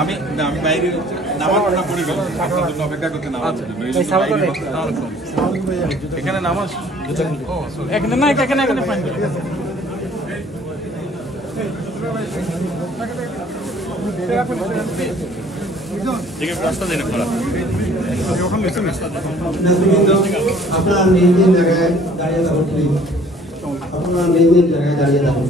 আমি বাইরে নামাজ পড়া পড়ে গেল অপেক্ষা করতে এখানে নামাজ এখানে না এখানে এখানে ফাইন রাস্তা দেন আপনারা নিজ নিজ জায়গায় দাঁড়িয়ে থাকুন আপনারা নিজ নিজ জায়গায় দাঁড়িয়ে থাকুন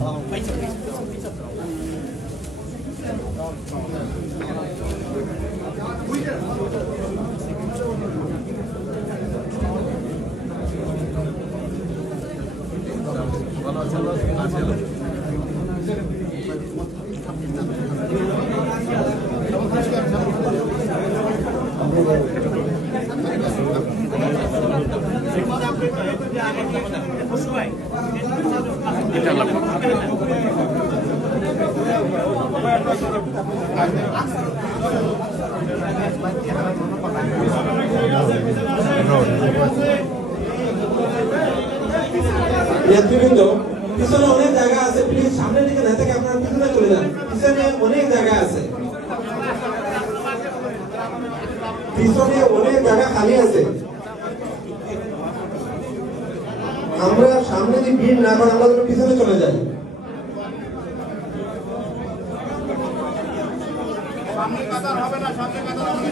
নেতৃবৃন্দ পিছনে অনেক জায়গা আছে প্লিজ সামনের দিকে না থেকে আপনারা পিছনে চলে যান পিছনে অনেক জায়গা আছে পিছনে অনেক জায়গা খালি আছে আমরা সামনে যে ভিড় না করে আমরা পিছনে চলে যাই সামনে কাতার হবে না সামনে কাতার সামনে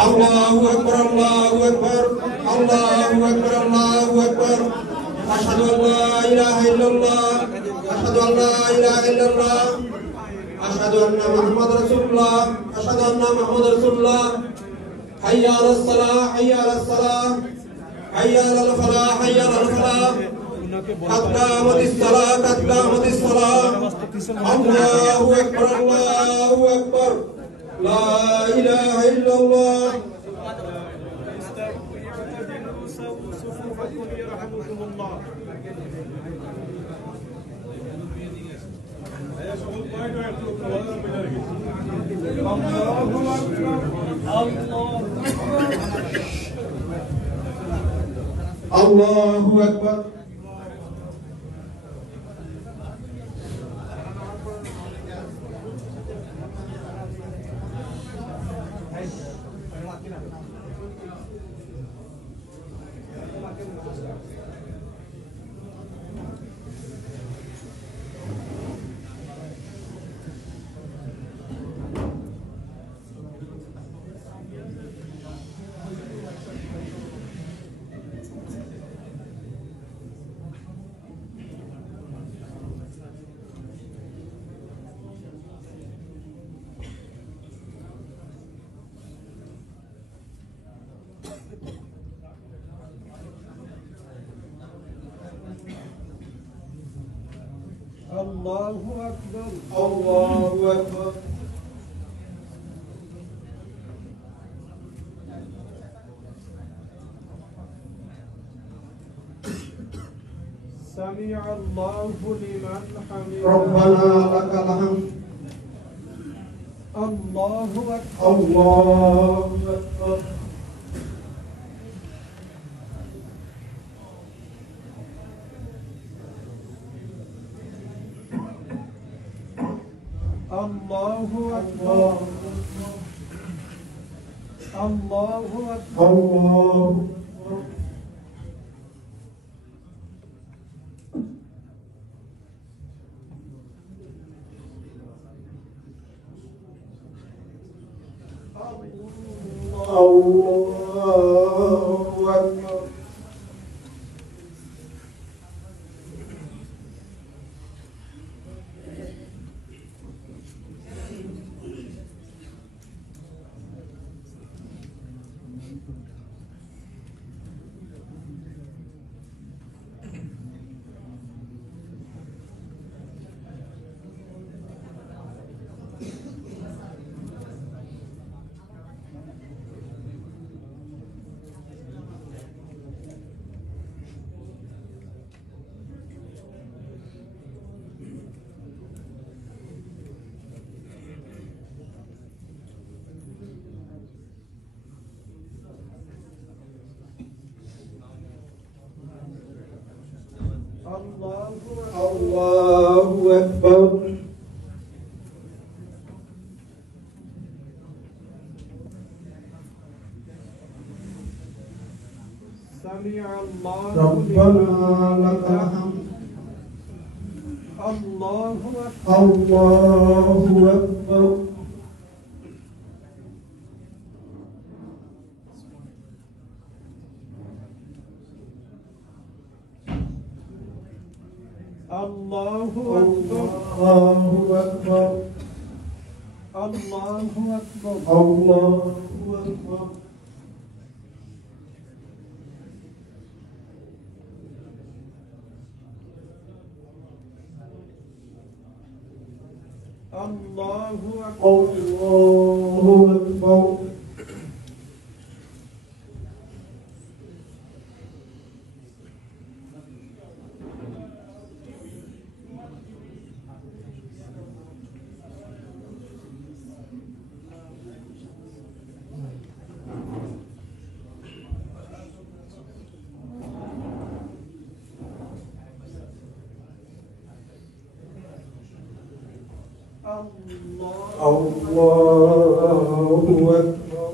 Allahu Akbar, Allahu Akbar, Allahu Akbar, Allahu Akbar. Ashhadu an la ilaha illallah, ashhadu an la ilaha illallah, ashhadu anna Muhammadar Rasulullah, ashhadu anna Muhammadar Rasulullah. Hayya 'alas salah, hayya 'alas salah, hayya 'alal falah, hayya 'alal falah. Qad qamatis salah, qad qamatis salah. Allahu Akbar, Allahu Akbar. La ilaha illallah. Allahu Akbar. الله أكبر الله أكبر سمع الله لمن حمده ربنا لك الحمد الله أكبر الله أكبر الله أكبر الله أكبر الله الله أكبر الله أكبر سمع الله ربنا لك الحمد الله أكبر الله أكبر الله أكبر الله أكبر الله أكبر الله أكبر الله أكبر الله أكبر الله أكبر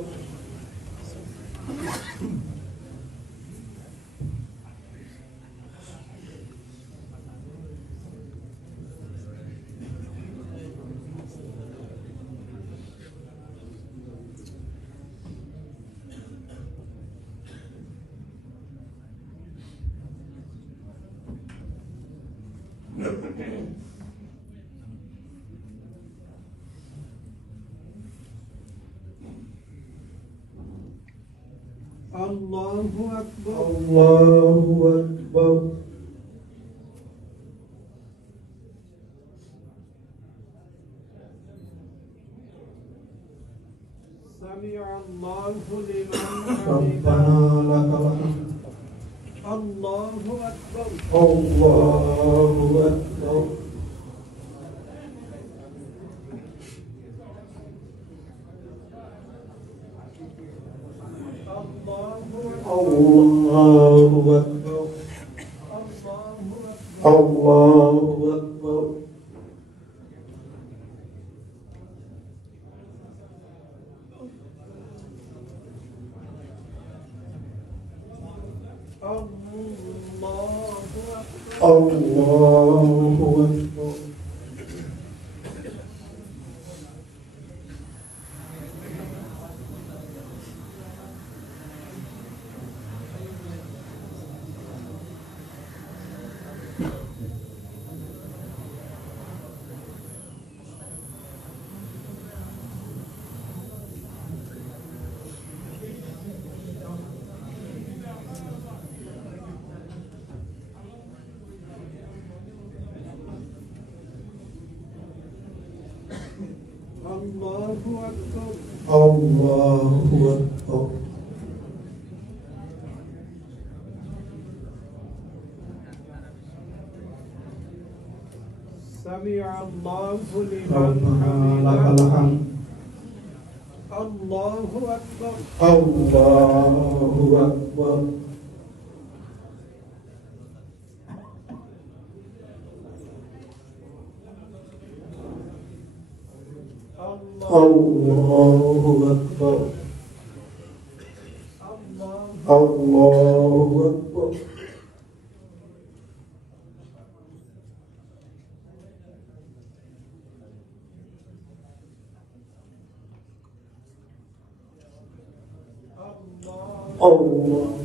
الله أكبر الله أكبر سمع الله لمن ربنا حمده لك الحمد الله أكبر الله أكبر الله أكبر الله أكبر الله أكبر Allahu Akbar. Allahu Akbar. Sami'a Allahu liman Rabbana lakal hamidah. hamd. Allahu Akbar. Allahu Akbar. Allahu Akbar. Allahu Akbar.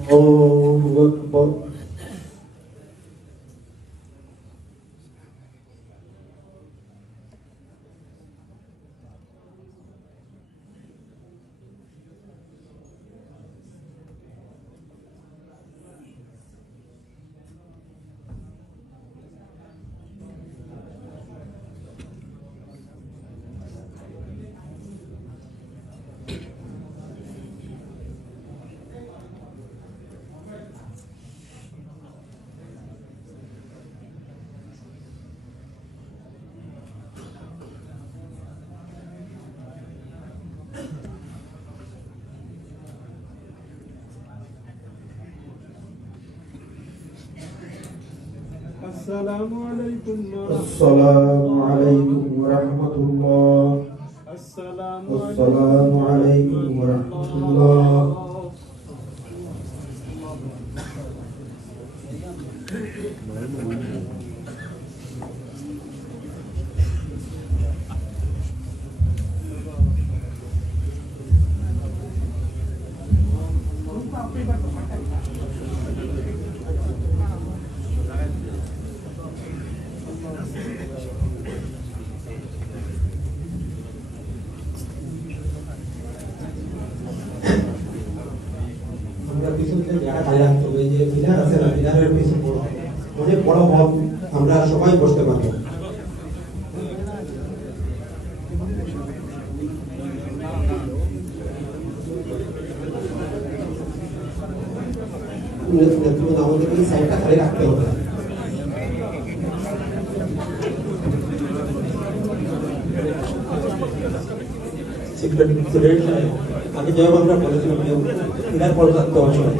Allahu Akbar. Assalamualaikum Assalamualaikum warahmatullah. Assalamualaikum warahmatullah. আমরা পিছন থেকে জায়গা খালি রাখতে হবে, যে pillar আছে না, পিলারের পিছন বড় অনেক বড় হল, আমরা সবাই বসতে পারবো। আমাদের এই সাইডটা খালি রাখতে হবে। আগে জবাব আমরা বলেছিলাম যে পিলার পরে রাখতে হবে সবাই।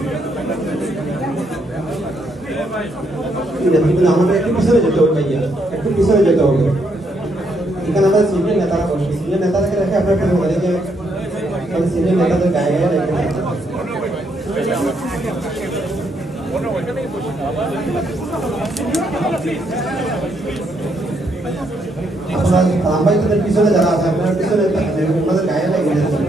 আমাদের একটু পিছনে যেতে হবে ভাইয়া, একটু পিছনে যেতে হবে। এখানে আমাদের সিনিয়র নেতারা বসবে, সিনিয়র নেতারাকে রেখে আপনার কাছে বলে যে সিনিয়র নেতাদের গায়ে গায়ে রেখে আপনার আম্বাইদের পিছনে যারা আছে আপনার পিছনে ওনাদের গায়ে লেগে গেছে।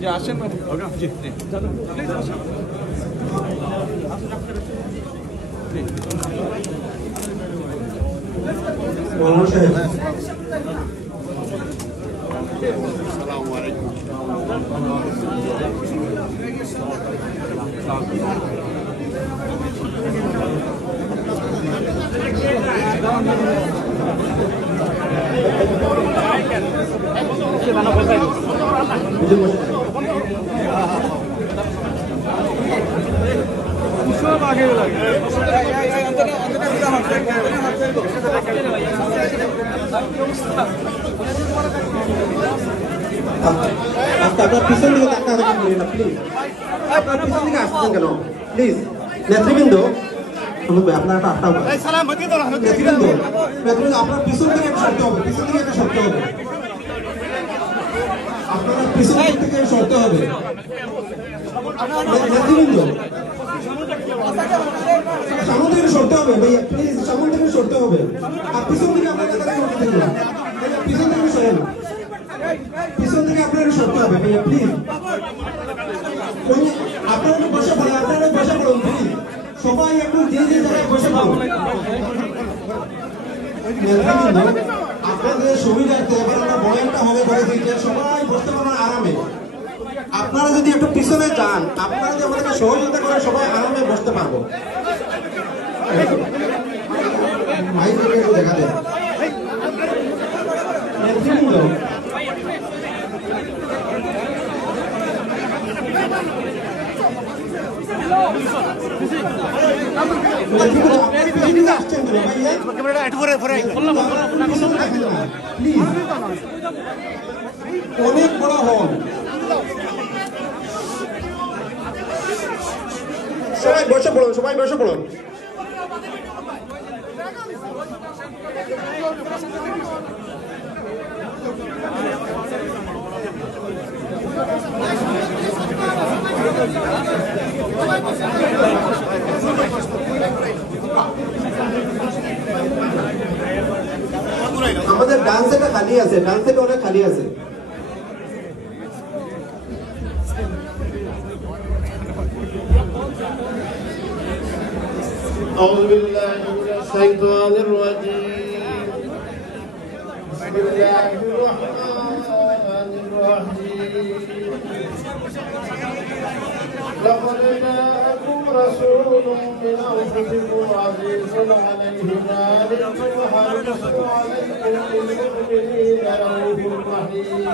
জি আসেন জি জি প্লিজ আসেন। মৌলানা সাহেব আসসালামু আলাইকুম। সব আগে লাগে আপনার পিছন দিকে তাকাতে পারবেন না প্লিজ, আপনার পিছন দিকে আসছেন কেন প্লিজ। নেতৃবৃন্দ আপনার একটা আটটা নেতৃবৃন্দ নেতৃবৃন্দ আপনার পিছন দিকে একটা সরতে হবে, পিছন দিকে একটা সরতে হবে, আপনার পিছন দিক থেকে সরতে হবে নেতৃবৃন্দ। সামনে থেকে সরতে হবে ভাইয়া প্লিজ, সামনে থেকে সরতে হবে। আর পিছন দিকে আপনাকে পিছন থেকে সরেন, পিছন থেকে আপনারা সরতে হবে ভাইয়া প্লিজ। আপনারা বসে পড়ুন, আপনারা বসে পড়ুন প্লিজ, সবাই একটু যে যে জায়গায় বসে পড়ুন। আপনাদের সুবিধার্থে এবার আমরা বড় একটা হবে করেছি যে সবাই বসতে পারবেন আরামে। আপনারা যদি একটু পিছনে যান, আপনারা যদি আমাদেরকে সহযোগিতা করে সবাই আরামে বসতে পারবো। মাইক থেকে একটু দেখা দেন অনেক বড় হল সবাই বসে পড়ুন আমাদের ডান সাইডে খালি আছে, ডান সাইডে অনেক খালি আছে। أعوذ بالله من الشيطان الرجيم بسم الله الرحمن الرحيم لقد جاءكم رسول من أنفسكم عزيز عليه ما عنتم حريص عليكم بالمؤمنين رؤوف رحيم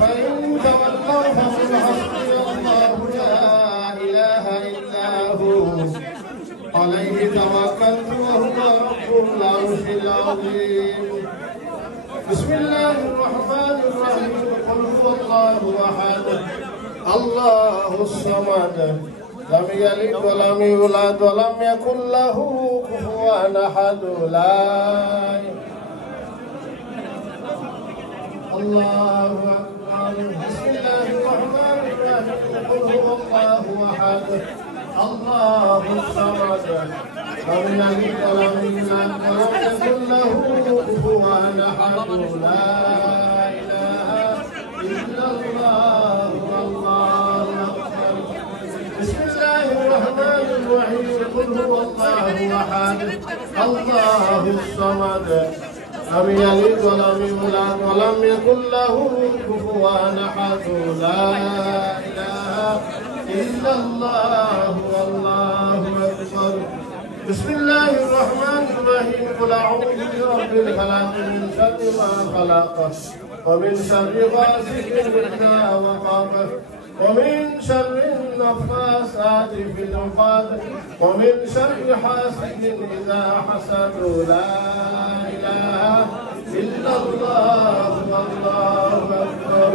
فإن تولوا فقل حسبي الله لا إله إلا هو عليه توكلت وهو رب العرش العظيم بسم الله الرحمن الرحيم قل هو الله أحد الله الصمد لم يلد ولم يولد ولم يكن له كفوا أحد لا الله أكبر بسم الله الرحمن الرحيم قل هو الله أحد الله الصمد لم يلد ولم يولد ولم يكن له كفوا أحد لا إله إلا الله والله أكبر بسم الله الرحمن الرحيم قل هو الله أحد الله الصمد لم يلد ولم يولد ولم يكن له كفوا أحد لا إله إلا الله والله أكبر بسم الله الرحمن الرحيم قل أعوذ برب الفلق من شر ما خلق ومن شر غاسق إذا وقب ومن شر النفاثات في العقد ومن شر حاسد إذا حسد لا إله إلا الله والله أكبر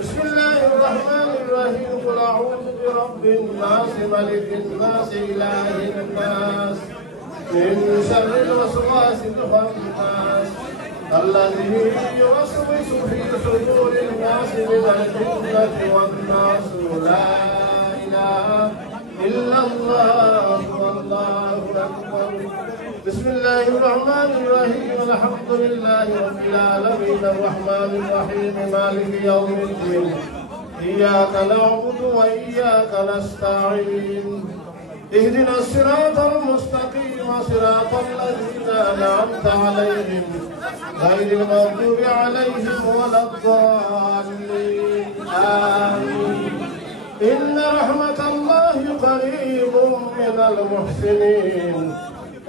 بسم الله الرحمن الرحيم قل أعوذ برب الناس ملك الناس إله الناس من شر الوسواس الخناس الذي يوسوس في صدور الناس من الجنة والناس لا إله إلا الله والله أكبر بسم الله الرحمن الرحيم الحمد لله رب العالمين الرحمن الرحيم مالك يوم الدين إياك نعبد وإياك نستعين اهدنا الصراط المستقيم صراط الذين أنعمت عليهم غير المغضوب عليهم ولا الضالين آمين إن رحمة الله قريب من المحسنين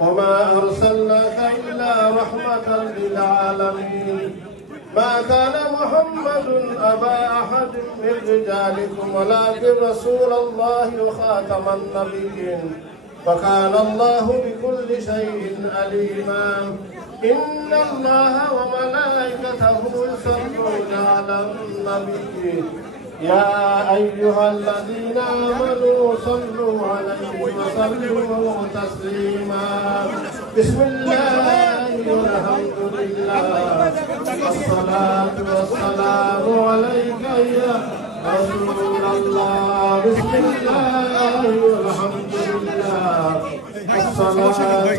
وما أرسلناك إلا رحمة للعالمين ما كان محمد أبا أحد من رجالكم ولكن رسول الله وخاتم النبيين وكان الله بكل شيء عليما إن الله وملائكته يصلون على النبي يا أيها الذين آمنوا صلوا عليه وسلموا تسليما بسم الله والحمد لله والصلاة والسلام عليك يا رسول الله بسم الله والحمد لله والصلاة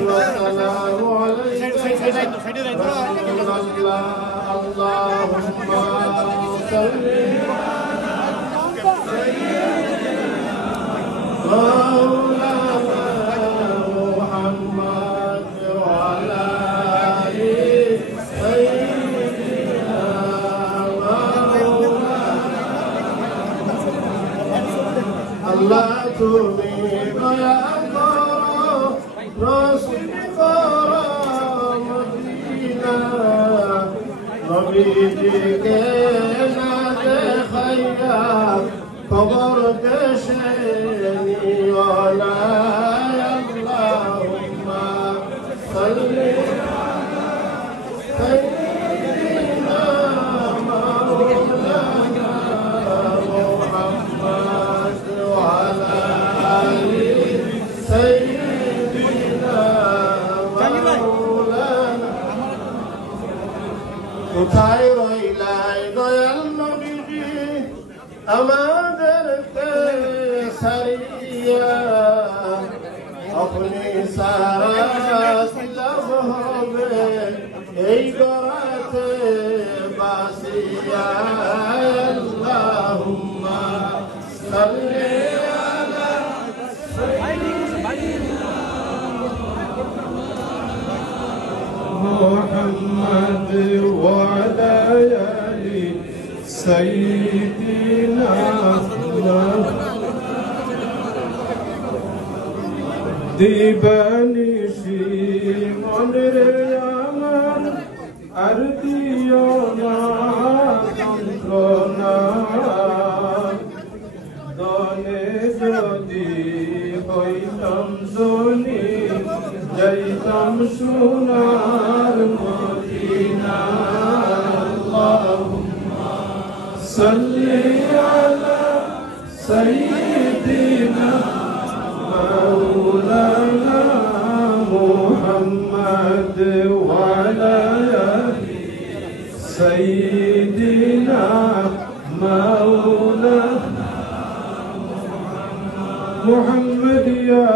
والسلام عليك يا رسول الله اللهم صل مولانا محمد وعلى آل سيدنا مولانا الله تميت يا أكبر راشد مدینہ نبی کے ناد خیام خبر کشنی والا اللہم صلی سیدنا مولانا محمد وعلى آل سيدنا مولانا কোথায় রইলাই দয়াল নবী আমাদেরকে সারিয়া আপনি সারা লাভ হবে এই গরাতে বাসিয়া আল্লাহুম্মা সাল্লি আলা محمد وعلى آل سيدنا দিবানিশি মনের আমার আর দিও না যন্ত্রণা দনে যদি হইতাম ধনী যাইতাম সোনার মদিনা আল্লাহুম্মা সাল্লি আলা সাইয়্যিদিনা مولانا محمد وعلى سيدنا مولانا محمد يا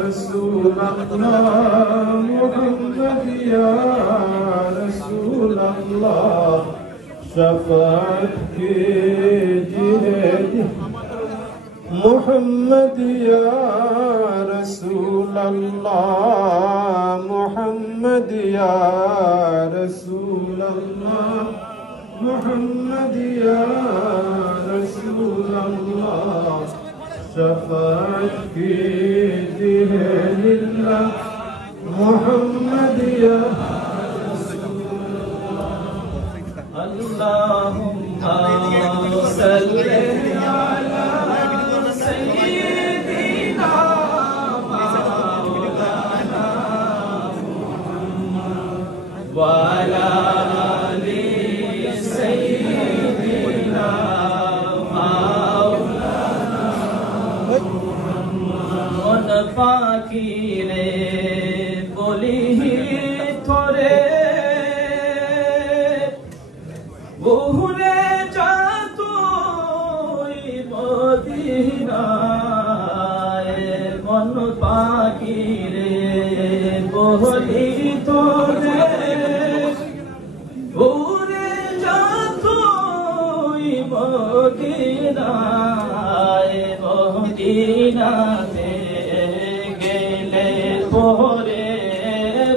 رسول الله محمد يا رسول الله شفاعت جهد محمد يا رسول الله محمد يا رسول الله محمد يا رسول الله شفاعت في دين الله محمد يا اللهم صل على سيدنا مولانا وعلى آل سيدنا مولانا من فقير بولی তোরে বহুরে যাতুই মদিনায় মন পাখিরে বলি তোরে বহুরে যাতুই মদিনায় মদিনাতে গেলে পরে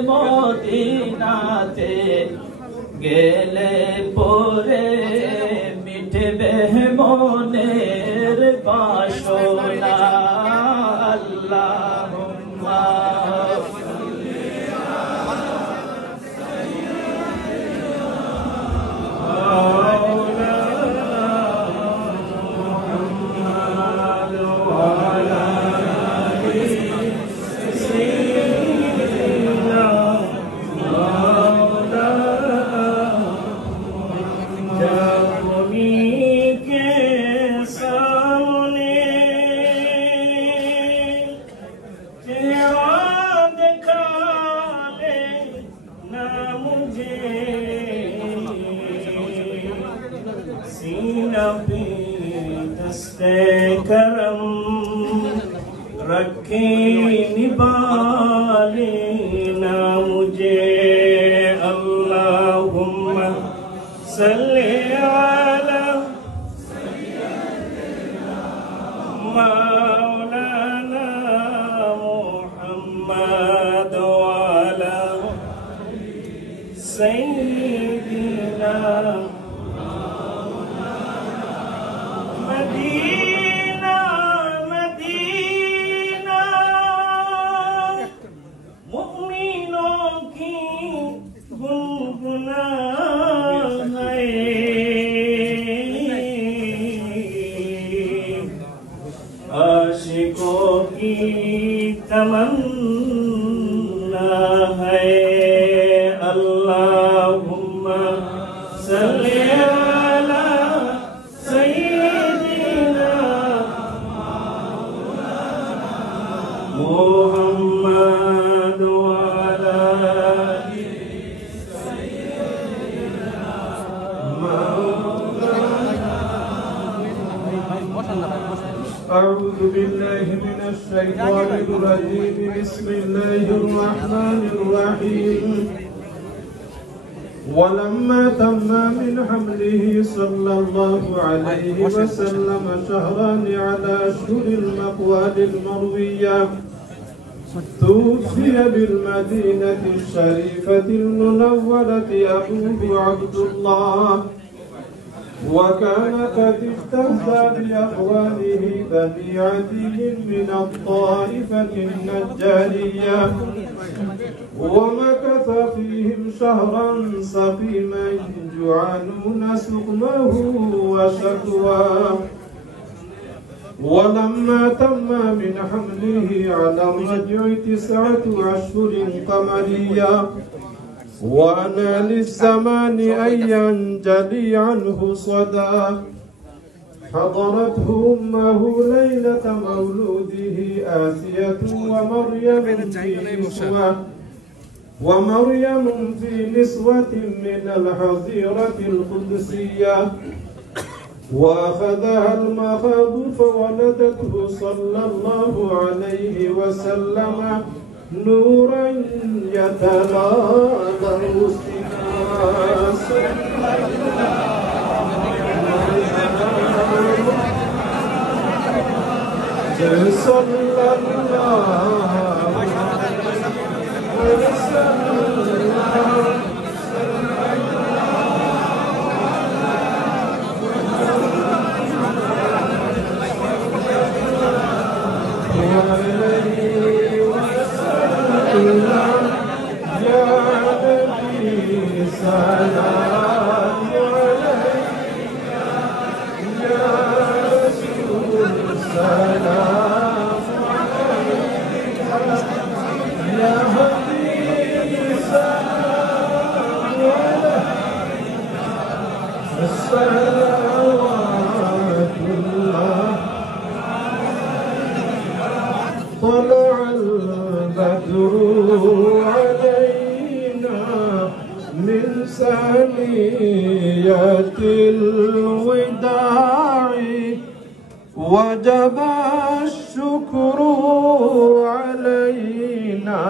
মদিনাতে গেলে পরে মিটবে মনের বাসনা আল্লাহুম্মা करम रखे निभाले ना मुझे अल्लाहुम्मा सल्ली अला मौलाना मुहम्मद वाला सय्यिदना मदीना आशिकों की तमन्ना है अल्लाहुम्मा सल्ली अला सय्यिदिना मुहम्मद व अला أعوذ بالله من الشيطان الرجيم بسم الله الرحمن الرحيم ولما تم من حمله صلى الله عليه وسلم شهران على أشهر المقوال المروية توفي بالمدينة الشريفة المنورة أبوه عبد الله وكان قد استهزأ بأخوانه بني عدي من الطائفة النجارية ومكث فيهم شهرا سقيما يعانون سقمه وشكواه ولما تم من حمله على الرجع 9 أشهر قمرية وأنا للزمان أن ينجلي عنه صدى حضرته أمه ليلة مولوده آسية ومريم في نسوة من الحظيرة القدسية وأخذها المخاض فولدته صلى الله عليه وسلم نورا يتلاذع الناس صلى الله طلع البدر علينا من ثنية الوداع وجب الشكر علينا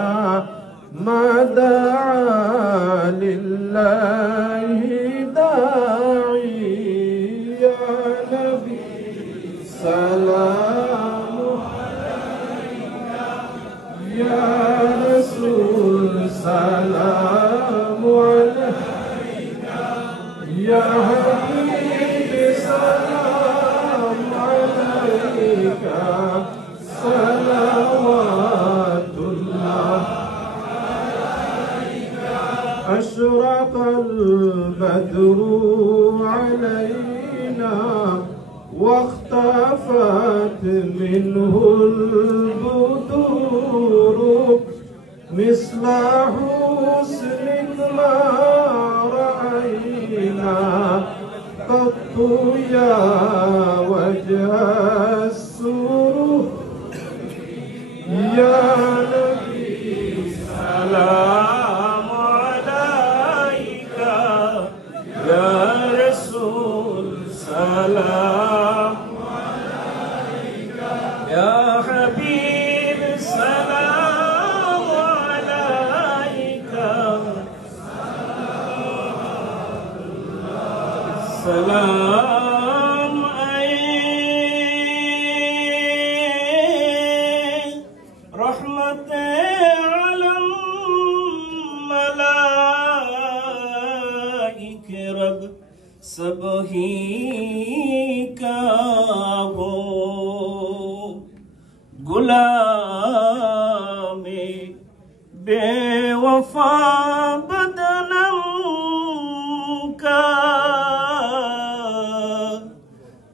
ما دعا لله داعي يا نبي سلام يا رسول سلام عليك يا حبيبي سلام عليك صلوات الله أشرق البدر علينا واختفت منه البدور مثل حسنك ما رأينا قط يا وجه السرور يا نبي سلام عليك يا رسول سلام عليك يا حبيب سلام عليك سلام رحمة على الملائكة رب सबही का हो गुलामे बेवफा बदनम का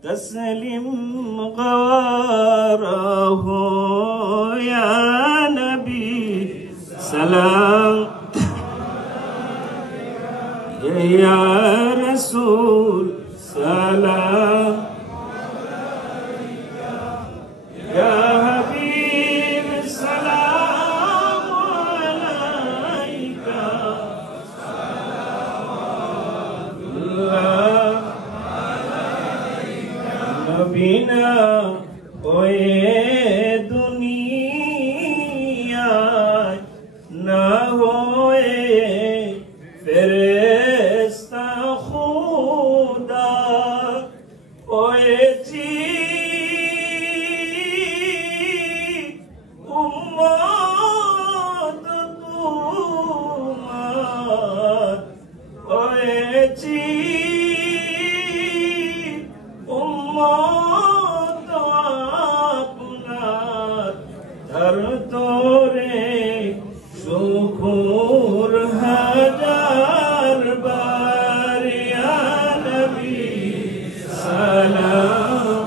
तस्लीम سواره يا نبي سلام يا رسول سلام يا حبيب سلام عليك الله نبينا ওয়ে দুনিয়ায় না হয়ে ফেরেশতা খোদা হয়েছি উম্মত তোমার হয়েছি উম্মত আপনার তার তোরে শুকুর হাজার বার ইয়া নবী সালাম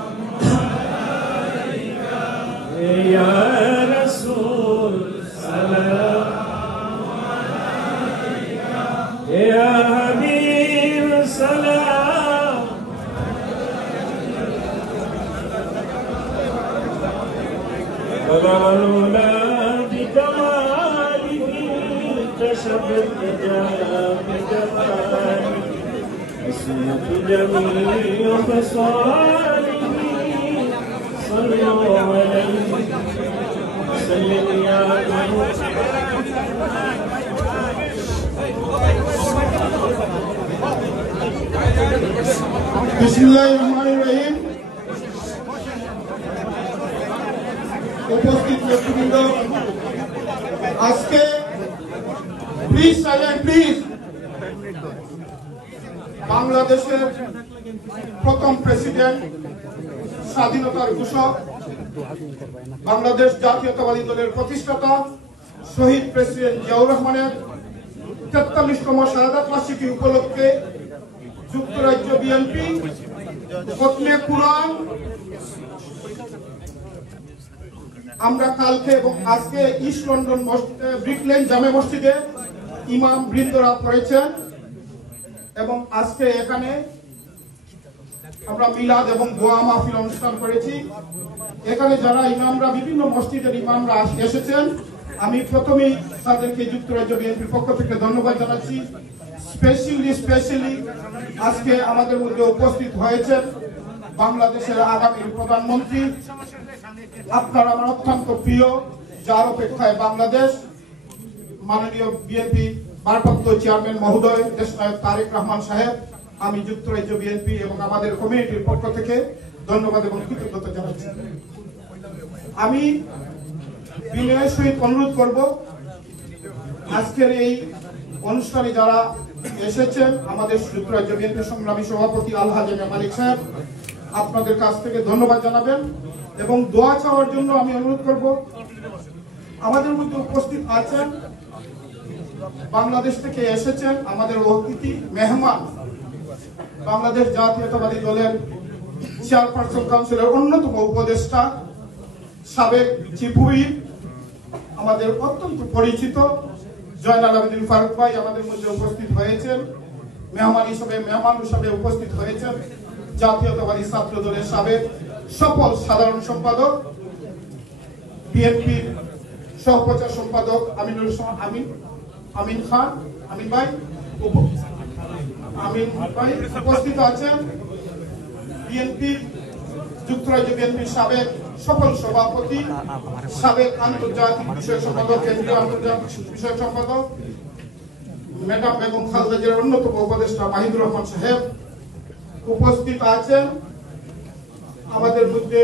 ইয়া রাসূল সালাম ইয়া হাবিব সালাম ولولا بكماله كشفت بجماله وسمت جميع خصاله صلوا عليه وسلم يا বিসমিল্লাহির রহমানির রহিম। উপস্থিত নেতৃবৃন্দ, আজকে প্লিজ সাইলেন্ট প্লিজ, বাংলাদেশের প্রথম প্রেসিডেন্ট, স্বাধীনতার ঘোষক, বাংলাদেশ জাতীয়তাবাদী দলের প্রতিষ্ঠাতা শহীদ প্রেসিডেন্ট জিয়াউর রহমানের ৪৩তম শাহাদাত বার্ষিকী উপলক্ষে যুক্তরাজ্য বিএনপি খতমে কুরআন আমরা কালকে এবং আজকে ইস্ট লন্ডন ব্রিকলেন জামে মসজিদে ইমাম বৃন্দরা পড়েছেন এবং আজকে এখানে আমরা মিলাদ এবং দোয়া মাহফিল অনুষ্ঠান করেছি। এখানে যারা ইমামরা বিভিন্ন মসজিদের ইমামরা এসেছেন, আমি প্রথমেই তাদেরকে যুক্তরাজ্য বিএনপির পক্ষ থেকে ধন্যবাদ জানাচ্ছি। স্পেশালি আজকে আমাদের মধ্যে উপস্থিত হয়েছেন বাংলাদেশের আগামী প্রধানমন্ত্রী, আপনার আমার অত্যন্ত প্রিয়, যার অপেক্ষায় বাংলাদেশ, মাননীয় বিএনপি ভারপ্রাপ্ত চেয়ারম্যান মহোদয় দেশনায়ক তারেক রহমান সাহেব। আমি যুক্তরাজ্য বিএনপি এবং আমাদের কমিটির পক্ষ থেকে ধন্যবাদ এবং কৃতজ্ঞতা জানাচ্ছি। আমি বিনয়ের সহিত অনুরোধ করব, আজকের এই অনুষ্ঠানে যারা এসেছেন, আমাদের যুক্তরাজ্য বিএনপির সংগ্রামী সভাপতি আলহাজ মালিক সাহেব, আপনাদের কাছ থেকে ধন্যবাদ জানাবেন এবং দোয়া চাওয়ার জন্য আমি অনুরোধ করব। আমাদের মধ্যে উপস্থিত আছেন, বাংলাদেশ থেকে এসেছেন আমাদের অতিথি মেহমান, বাংলাদেশ জাতীয়তাবাদী দলের চেয়ারপারসন কাউন্সিলের অন্যতম উপদেষ্টা, সাবেক চিফ হুইপ, আমাদের অত্যন্ত পরিচিত জয়নাল আবেদিন ফারুক ভাই আমাদের মধ্যে উপস্থিত হয়েছেন। মেহমান হিসেবে উপস্থিত হয়েছেন জাতীয়তাবাদী ছাত্র দলের সাবেক সফল সাধারণ সম্পাদক, বিএনপির সহপ্রচার সম্পাদক আমিন ভাই উপস্থিত আছেন। বিএনপির যুক্তরাজ্য বিএনপির সাবেক সফল সভাপতি, সাবেক আন্তর্জাতিক বিষয়ক সম্পাদক, কেন্দ্রীয় আন্তর্জাতিক বিষয়ক সম্পাদক ম্যাডাম বেগম খালেদা জিয়ার অন্যতম উপদেষ্টা মাহিদুর রহমান সাহেব উপস্থিত আছেন। আমাদের মধ্যে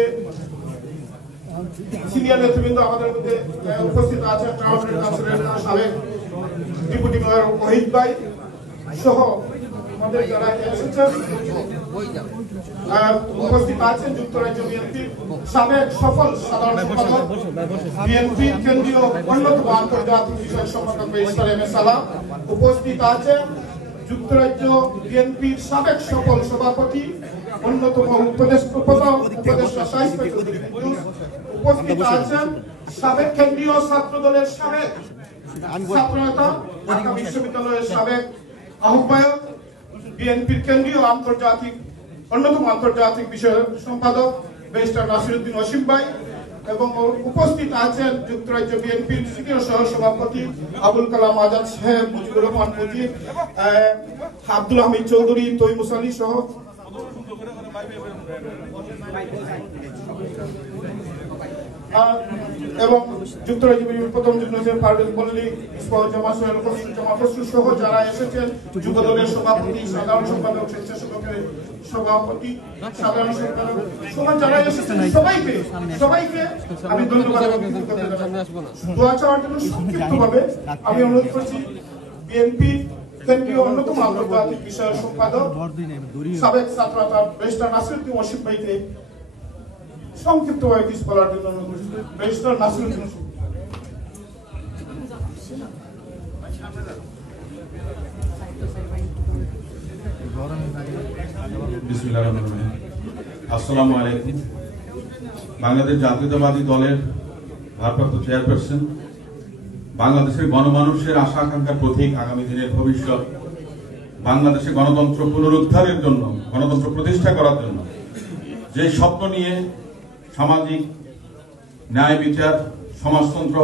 সিনিয়র নেতৃবৃন্দ আমাদের মধ্যে উপস্থিত আছেন ট্রান্সপোর্ট কাউন্সিলের সাবেক ডেপুটি মেয়র ওহিদ ভাই সহ আমাদের যারা এসেছেন। উপস্থিত আছেন যুক্তরাজ্য বিএনপির সাবেক সফল সাধারণ সম্পাদক, বিএনপির কেন্দ্রীয় অন্যতম আন্তর্জাতিক বিষয়ক সম্পাদক ব্যারিস্টার এম এ সালাম। উপস্থিত আছেন যুক্তরাজ্য বিএনপির সাবেক সফল সভাপতি অন্যতম উপদেষ্টা উপস্থিত আছেন সাবেক কেন্দ্রীয় ছাত্র দলের সাবেক ছাত্রনেতা, ঢাকা বিশ্ববিদ্যালয়ের সাবেক আহ্বায়ক, বিএনপির কেন্দ্রীয় অন্যতম আন্তর্জাতিক বিষয় সম্পাদক ব্যারিস্টার নাসিরউদ্দিন ওসিম ভাই, এবং উপস্থিত আছেন যুক্তরাজ্য বিএনপির সিনিয়র সহ সভাপতি আবুল কালাম আজাদ সাহেব, মুজিবুর রহমান মুজিব, আব্দুল হামিদ চৌধুরী, তৈমুস আলী সহ এবং যুক্তরাজ্য বিএনপির প্রথম যুগ্ম পারভেজ মল্লিক, ইসমাউজ্জামান সহ যারা এসেছেন, যুব দলের সভাপতি, সাধারণ সম্পাদক, স্বেচ্ছাসেবকের সভাপতি, সাধারণ সম্পাদক, সবাই যারা এসেছেন সবাইকে আমি ধন্যবাদ এবং কৃতজ্ঞতা জানাই। দোয়া চাওয়ার জন্য সংক্ষিপ্তভাবে আমি অনুরোধ করছি বিএনপি কেন্দ্রীয় অন্যতম আন্তর্জাতিক বিষয়ের সম্পাদক সাবেক ছাত্রনেতা ব্যারিস্টার নাসিরউদ্দিন ওসিম ভাইকে সংক্ষিপ্তভাবে কিছু বলার জন্য অনুরোধ করছি। ব্যারিস্টার নাসিরউদ্দিন ওসিম। বিসমিল্লাহির রহমানির রহিম। আসসালামু আলাইকুম। বাংলাদেশ জাতীয়তাবাদী দলের ভারপ্রাপ্ত চেয়ারপারসন, বাংলাদেশের গণমানুষের আশা আকাঙ্ক্ষার প্রতীক, আগামী দিনের ভবিষ্যৎ, বাংলাদেশে গণতন্ত্র পুনরুদ্ধারের জন্য, গণতন্ত্র প্রতিষ্ঠা করার জন্য যে স্বপ্ন নিয়ে সামাজিক ন্যায় বিচার, সমাজতন্ত্র,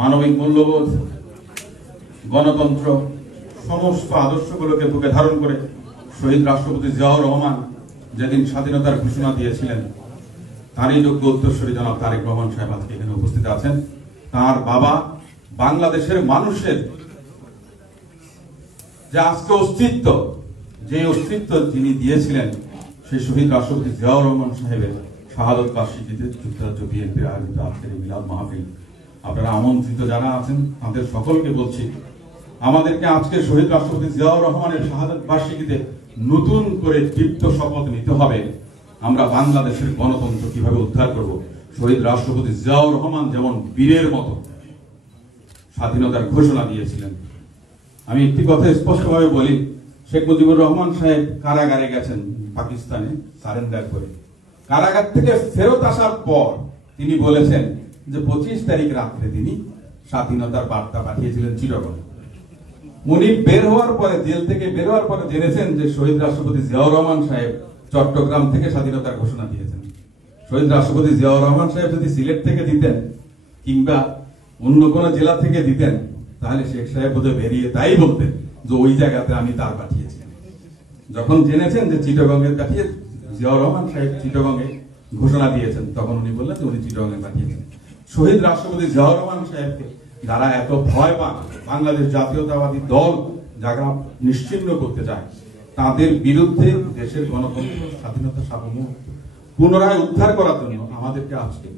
মানবিক মূল্যবোধ, গণতন্ত্র সমস্ত আদর্শগুলোকে বুকে ধারণ করে শহীদ রাষ্ট্রপতি জিয়াউর রহমান যেদিন স্বাধীনতার ঘোষণা দিয়েছিলেন, তারই যোগ্য উত্তরসূরি জনাব তারেক রহমান সাহেব আজকে এখানে উপস্থিত আছেন। তার বাবা বাংলাদেশের মানুষের যে আজকে অস্তিত্ব, যে অস্তিত্ব যিনি দিয়েছিলেন, সেই শহীদ রাষ্ট্রপতি জিয়াউর রহমান সাহেবের শাহাদত বার্ষিকীতে যুক্তরাজ্য বিএনপির আয়োজিত আজকের এই মিলাদ মাহফিল, আপনারা আমন্ত্রিত যারা আছেন তাদের সকলকে বলছি, আমাদেরকে আজকে শহীদ রাষ্ট্রপতি জিয়াউর রহমানের শাহাদত বার্ষিকীতে নতুন করে দীপ্ত শপথ নিতে হবে। আমরা বাংলাদেশের গণতন্ত্র কিভাবে উদ্ধার করব। শহীদ রাষ্ট্রপতি জিয়াউর রহমান যেমন বীরের মতো স্বাধীনতার ঘোষণা দিয়েছিলেন। আমি একটি কথা স্পষ্টভাবে বলি, শেখ মুজিবুর রহমান সাহেব কারাগারে গেছেন পাকিস্তানে সারেন্ডার করে। কারাগার থেকে ফেরত আসার পর তিনি বলেছেন যে 25 তারিখ রাত্রে তিনি স্বাধীনতার বার্তা পাঠিয়েছিলেন চিটাগং। উনি বের হওয়ার পরে, জেল থেকে বের হওয়ার পরে জেনেছেন যে শহীদ রাষ্ট্রপতি জিয়াউর রহমান সাহেব চট্টগ্রাম থেকে স্বাধীনতার ঘোষণা দিয়েছেন। শহীদ রাষ্ট্রপতি জিয়াউর রহমান সাহেব যদি সিলেট থেকে দিতেন কিংবা অন্য কোন জেলা থেকে দিতেন, তাহলে শেখ সাহেব বোধহয় বেরিয়ে তাই বলতেন যে ওই জায়গাতে আমি তার পাঠিয়েছি। যখন জেনেছেন যে চিটাগংয়ের পাঠিয়ে জিয়াউর রহমান সাহেব চিটাগংয়ে ঘোষণা দিয়েছেন, তখন উনি বললেন যে উনি চিটাগংয়ে পাঠিয়েছেন। শহীদ রাষ্ট্রপতি জিয়াউর রহমান সাহেবকে যারা এত ভয় পান, বাংলাদেশ জাতীয়তাবাদী দল যারা নিশ্চিহ্ন করতে চায়, তাদের বিরুদ্ধে দেশের গণতন্ত্র, স্বাধীনতা, সার্বভৌমত্ব পুনরায় উদ্ধার করার জন্য আমাদেরকে আজকে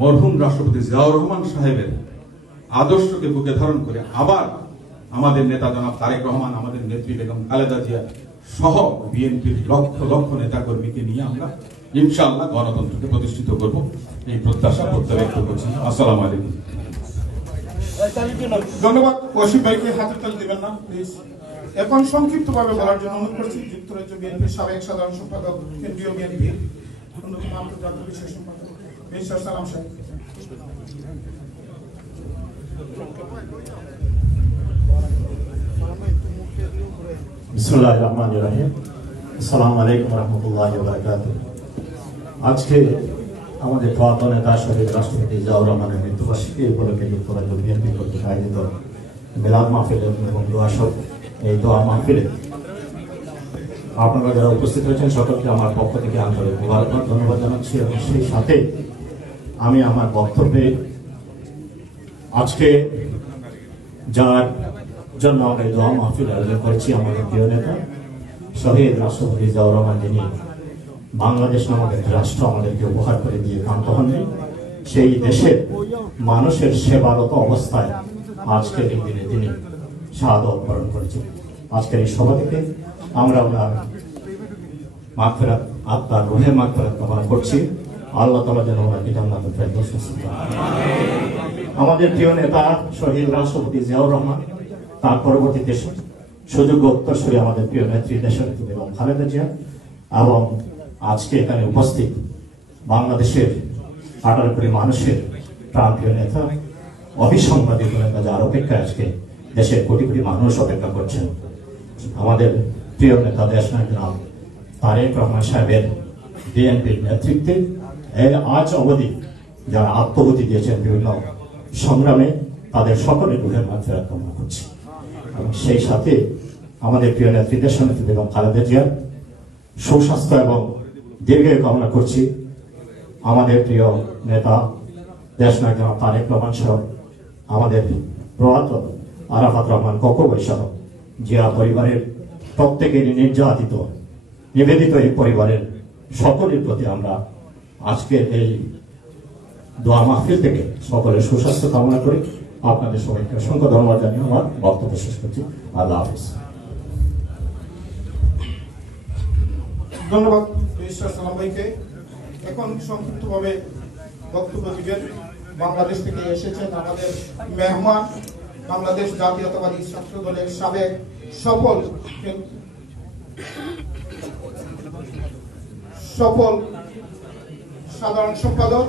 মরহুম রাষ্ট্রপতি জিয়াউর রহমান সাহেবের আদর্শকে বুকে ধারণ করে আবার আমাদের নেতা জনাব তারেক রহমান, আমাদের নেত্রী বেগম খালেদা জিয়া সহ বিএনপির লক্ষ লক্ষ নেতা কর্মীকে নিয়ে আমরা ইনশাআল্লাহ গণতন্ত্রকে প্রতিষ্ঠিত করব, এই প্রত্যাশা ব্যক্ত করছি। আসসালামু আলাইকুম। ধন্যবাদ। ওসিম ভাইকে হাতের তালি দিবেন না প্লিজ। এখন সংক্ষিপ্তভাবে বলার জন্য অনুরোধ করছি যুক্তরাজ্য বিএনপির সাবেক সাধারণ সম্পাদক, কেন্দ্রীয় বিএনপি অন্যতম আন্তর্জাতিক বিষয় সম্পাদক ব্যারিস্টার সালাম সাহেব। বিসমিল্লাহির রহমানির রহিম। আসসালামু আলাইকুম ওয়া রাহমাতুল্লাহি ওয়া বারাকাতুহু। আজকে আমাদের প্রয়াত নেতা শহীদ রাষ্ট্রপতি জিয়াউর রহমানের মৃত্যুবার্ষিকী উপলক্ষে যুক্তরাজ্য বিএনপি কর্তৃক আয়োজিত মিলাদ মাহফিল এবং এই দোয়া মাহফিলে আপনারা যারা উপস্থিত হয়েছেন সকলকে আমার পক্ষ থেকে আন্তরিক মোবারকবাদ, ধন্যবাদ জানাচ্ছি। এবং সেই সাথে আমি আমার বক্তব্যে আজকে যার জন্য আমরা এই দোয়া মাহফিল আয়োজন করেছি, আমাদের প্রিয় নেতা শহীদ রাষ্ট্রপতি জিয়াউর রহমান, যিনি বাংলাদেশ নামক একটি রাষ্ট্র আমাদেরকে উপহার করে দিয়ে ক্ষান্ত হননি, সেই দেশের মানুষের সেবারত অবস্থায় আজকের এই দিনে তিনি শাহাদত বরণ করেছেন। আজকের এই সভা থেকে আমরা ওনার মাগফিরাত, আত্মার রুহের মাগফিরাত কামনা করছি। আল্লাহ তাআলা যেন ওনাকে জান্নাতুল ফেরদৌস নসিব করেন। আমাদের প্রিয় নেতা শহীদ রাষ্ট্রপতি জিয়াউর রহমান, তার পরবর্তীতে সুযোগ্য উত্তরসূরি আমাদের প্রিয় নেত্রী দেশনেত্রী বেগম খালেদা জিয়া এবং আজকে এখানে উপস্থিত বাংলাদেশের 18 কোটি মানুষের প্রাণপ্রিয় নেতা, অবিসংবাদী নেতা, যার অপেক্ষায় আজকে দেশের কোটি কোটি মানুষ অপেক্ষা করছেন, আমাদের প্রিয় নেতা দেশনায়ক জনাব তারেক রহমান সাহেবের বিএনপির নেতৃত্বে আজ অবধি যারা আত্মহতি দিয়েছেন বিভিন্ন সংগ্রামে, তাদের সকলের রুহের মাত্রা কামনা করছি। এবং সেই সাথে আমাদের প্রিয় নেত্রী দেশনেত্রী বেগম খালেদা জিয়ার সুস্বাস্থ্য এবং দীর্ঘায়ু কামনা করছি। আমাদের প্রিয় নেতা দেশনায়ক জনাব তারেক রহমান সাহেব, আমাদের প্রয়াত আরাফাত রহমান কোকোবই সহ জিয়া পরিবারের প্রত্যেকেরই নির্যাতিত নিবেদিত এই পরিবারের সকলের প্রতি আমরা আজকের এই দোয়া মাহফিল থেকে সকলের সুস্বাস্থ্য কামনা করি। আপনাদের সবাইকে অসংখ্য ধন্যবাদ জানিয়ে আমার বক্তব্য শেষ করছি। আল্লাহ হাফিজ। ধন্যবাদ সালাম ভাইকে। এখন সংক্ষিপ্তভাবে বক্তব্য দিবেন বাংলাদেশ থেকে এসেছেন আমাদের মেহমান, বাংলাদেশ জাতীয়তাবাদী ছাত্র দলের সাবেক সফল সাধারণ সম্পাদক,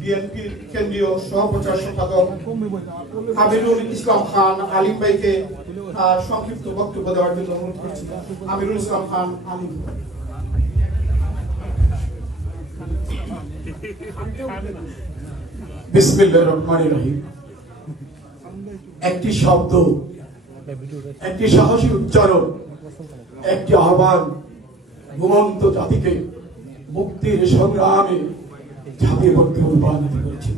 বিএনপির কেন্দ্রীয় সহপ্রচার সম্পাদক আমিরুল ইসলাম খান আলিম ভাইকে সংক্ষিপ্ত বক্তব্য দেওয়ার জন্য অনুরোধ করছি। আমিরুল ইসলাম খান আলিম। বিসমিল্লাহির রহমানির রহিম। একটি শব্দ, একটি সাহসী উচ্চারণ, একটি আহ্বান ঘুমন্ত জাতিকে মুক্তির সংগ্রামে ঝাঁপিয়ে পড়তে অনুপ্রাণিত করেছিল।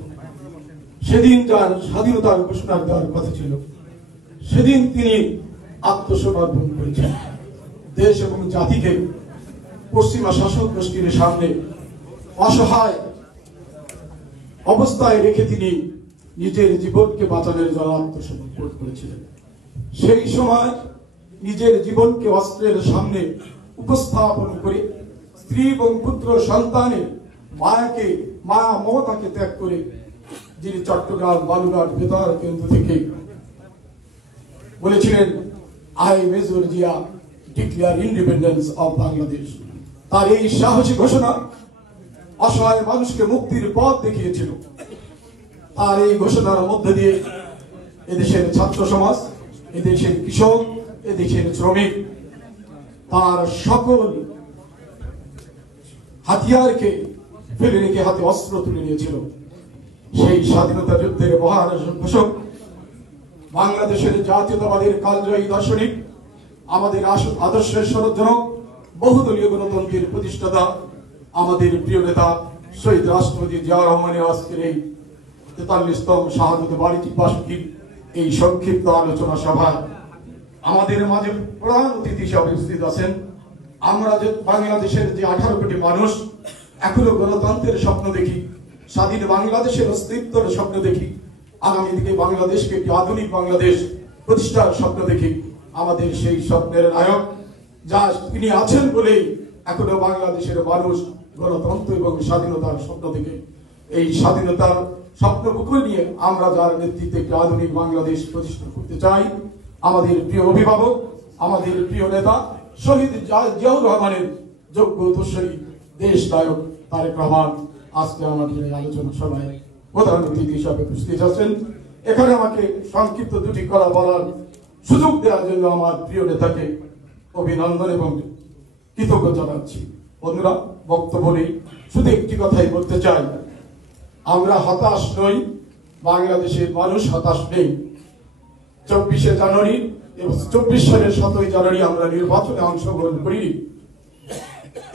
সেদিন যার স্বাধীনতার ঘোষণা দেওয়ার কথা ছিল, সেদিন তিনি আত্মসমর্পণ করেছেন। দেশ এবং জাতিকে পশ্চিমা শাসক গোষ্ঠীর সামনে অসহায় অবস্থায় রেখে তিনি নিজের জীবনকে বাঁচানোর জন্য আত্মসমর্পণ করেছিলেন। সেই সময় নিজের জীবনকে অস্ত্রের সামনে উপস্থাপন করে স্ত্রী এবং পুত্র সন্তানের মায়া মমতাকে ত্যাগ করে যিনি চট্টগ্রাম বালুঘাট বেতার কেন্দ্র থেকে বলেছিলেন, I major Zia declare independence of Bangladesh. তার এই সাহসী ঘোষণা অসহায় মানুষকে মুক্তির পথ দেখিয়েছিল। আর এই ঘোষণার মধ্যে দিয়ে এদেশের ছাত্র সমাজ, এদেশের কৃষক, এদেশের শ্রমিক তার সকল হাতিয়ারকে ফেলে রেখে হাতে অস্ত্র তুলে নিয়েছিল। সেই স্বাধীনতা যুদ্ধের মহান ঘোষক, বাংলাদেশের জাতীয়তাবাদের কালজয়ী দার্শনিক, আমাদের আদর্শের সনদজনক, বহুদলীয় গণতন্ত্রের প্রতিষ্ঠাতা, আমাদের প্রিয় নেতা শহীদ রাষ্ট্রপতি জিয়াউর রহমানের আজকের এই 43তম শাহাদত বার্ষিকীর এই সংক্ষিপ্ত আলোচনা সভায় আমাদের মাঝে প্রধান অতিথি হিসাবে উপস্থিত আছেন। আমরা যে বাংলাদেশের যে 18 কোটি মানুষ এখনো গণতন্ত্রের স্বপ্ন দেখি, স্বাধীন বাংলাদেশের অস্তিত্বের স্বপ্ন দেখি, আগামী দিকে বাংলাদেশকে একটি আধুনিক বাংলাদেশ প্রতিষ্ঠার স্বপ্ন দেখি, আমাদের সেই স্বপ্নের নায়ক যা তিনি আছেন বলেই এখনো বাংলাদেশের মানুষ গণতন্ত্র এবং স্বাধীনতার স্বপ্ন দেখে এই স্বাধীনতার স্বপ্ন বুকে নিয়ে আমরা যার নেতৃত্বে একটি আধুনিক বাংলাদেশ প্রতিষ্ঠা করতে চাই, আমাদের প্রিয় অভিভাবক, আমাদের প্রিয় নেতা শহীদ জিয়াউর রহমানের যোগ্য উত্তরসূরি দেশ নায়ক তারেক রহমান আজকে আমাদের এই আলোচনা সভায় প্রধান অতিথি হিসাবে উপস্থিত আছেন। এখানে আমাকে সংক্ষিপ্ত দুটি কথা বলার সুযোগ দেওয়ার জন্য আমার প্রিয় নেতাকে অভিনন্দন এবং কৃতজ্ঞ জানাচ্ছি। বন্ধুরা, বক্তব্য নেই, শুধু একটি কথাই বলতে চাই, আমরা হতাশ নই, বাংলাদেশের মানুষ হতাশ নেই। 24শে জানুয়ারি এবং 24 সালের 7ই জানুয়ারি আমরা নির্বাচনে অংশগ্রহণ করিনি।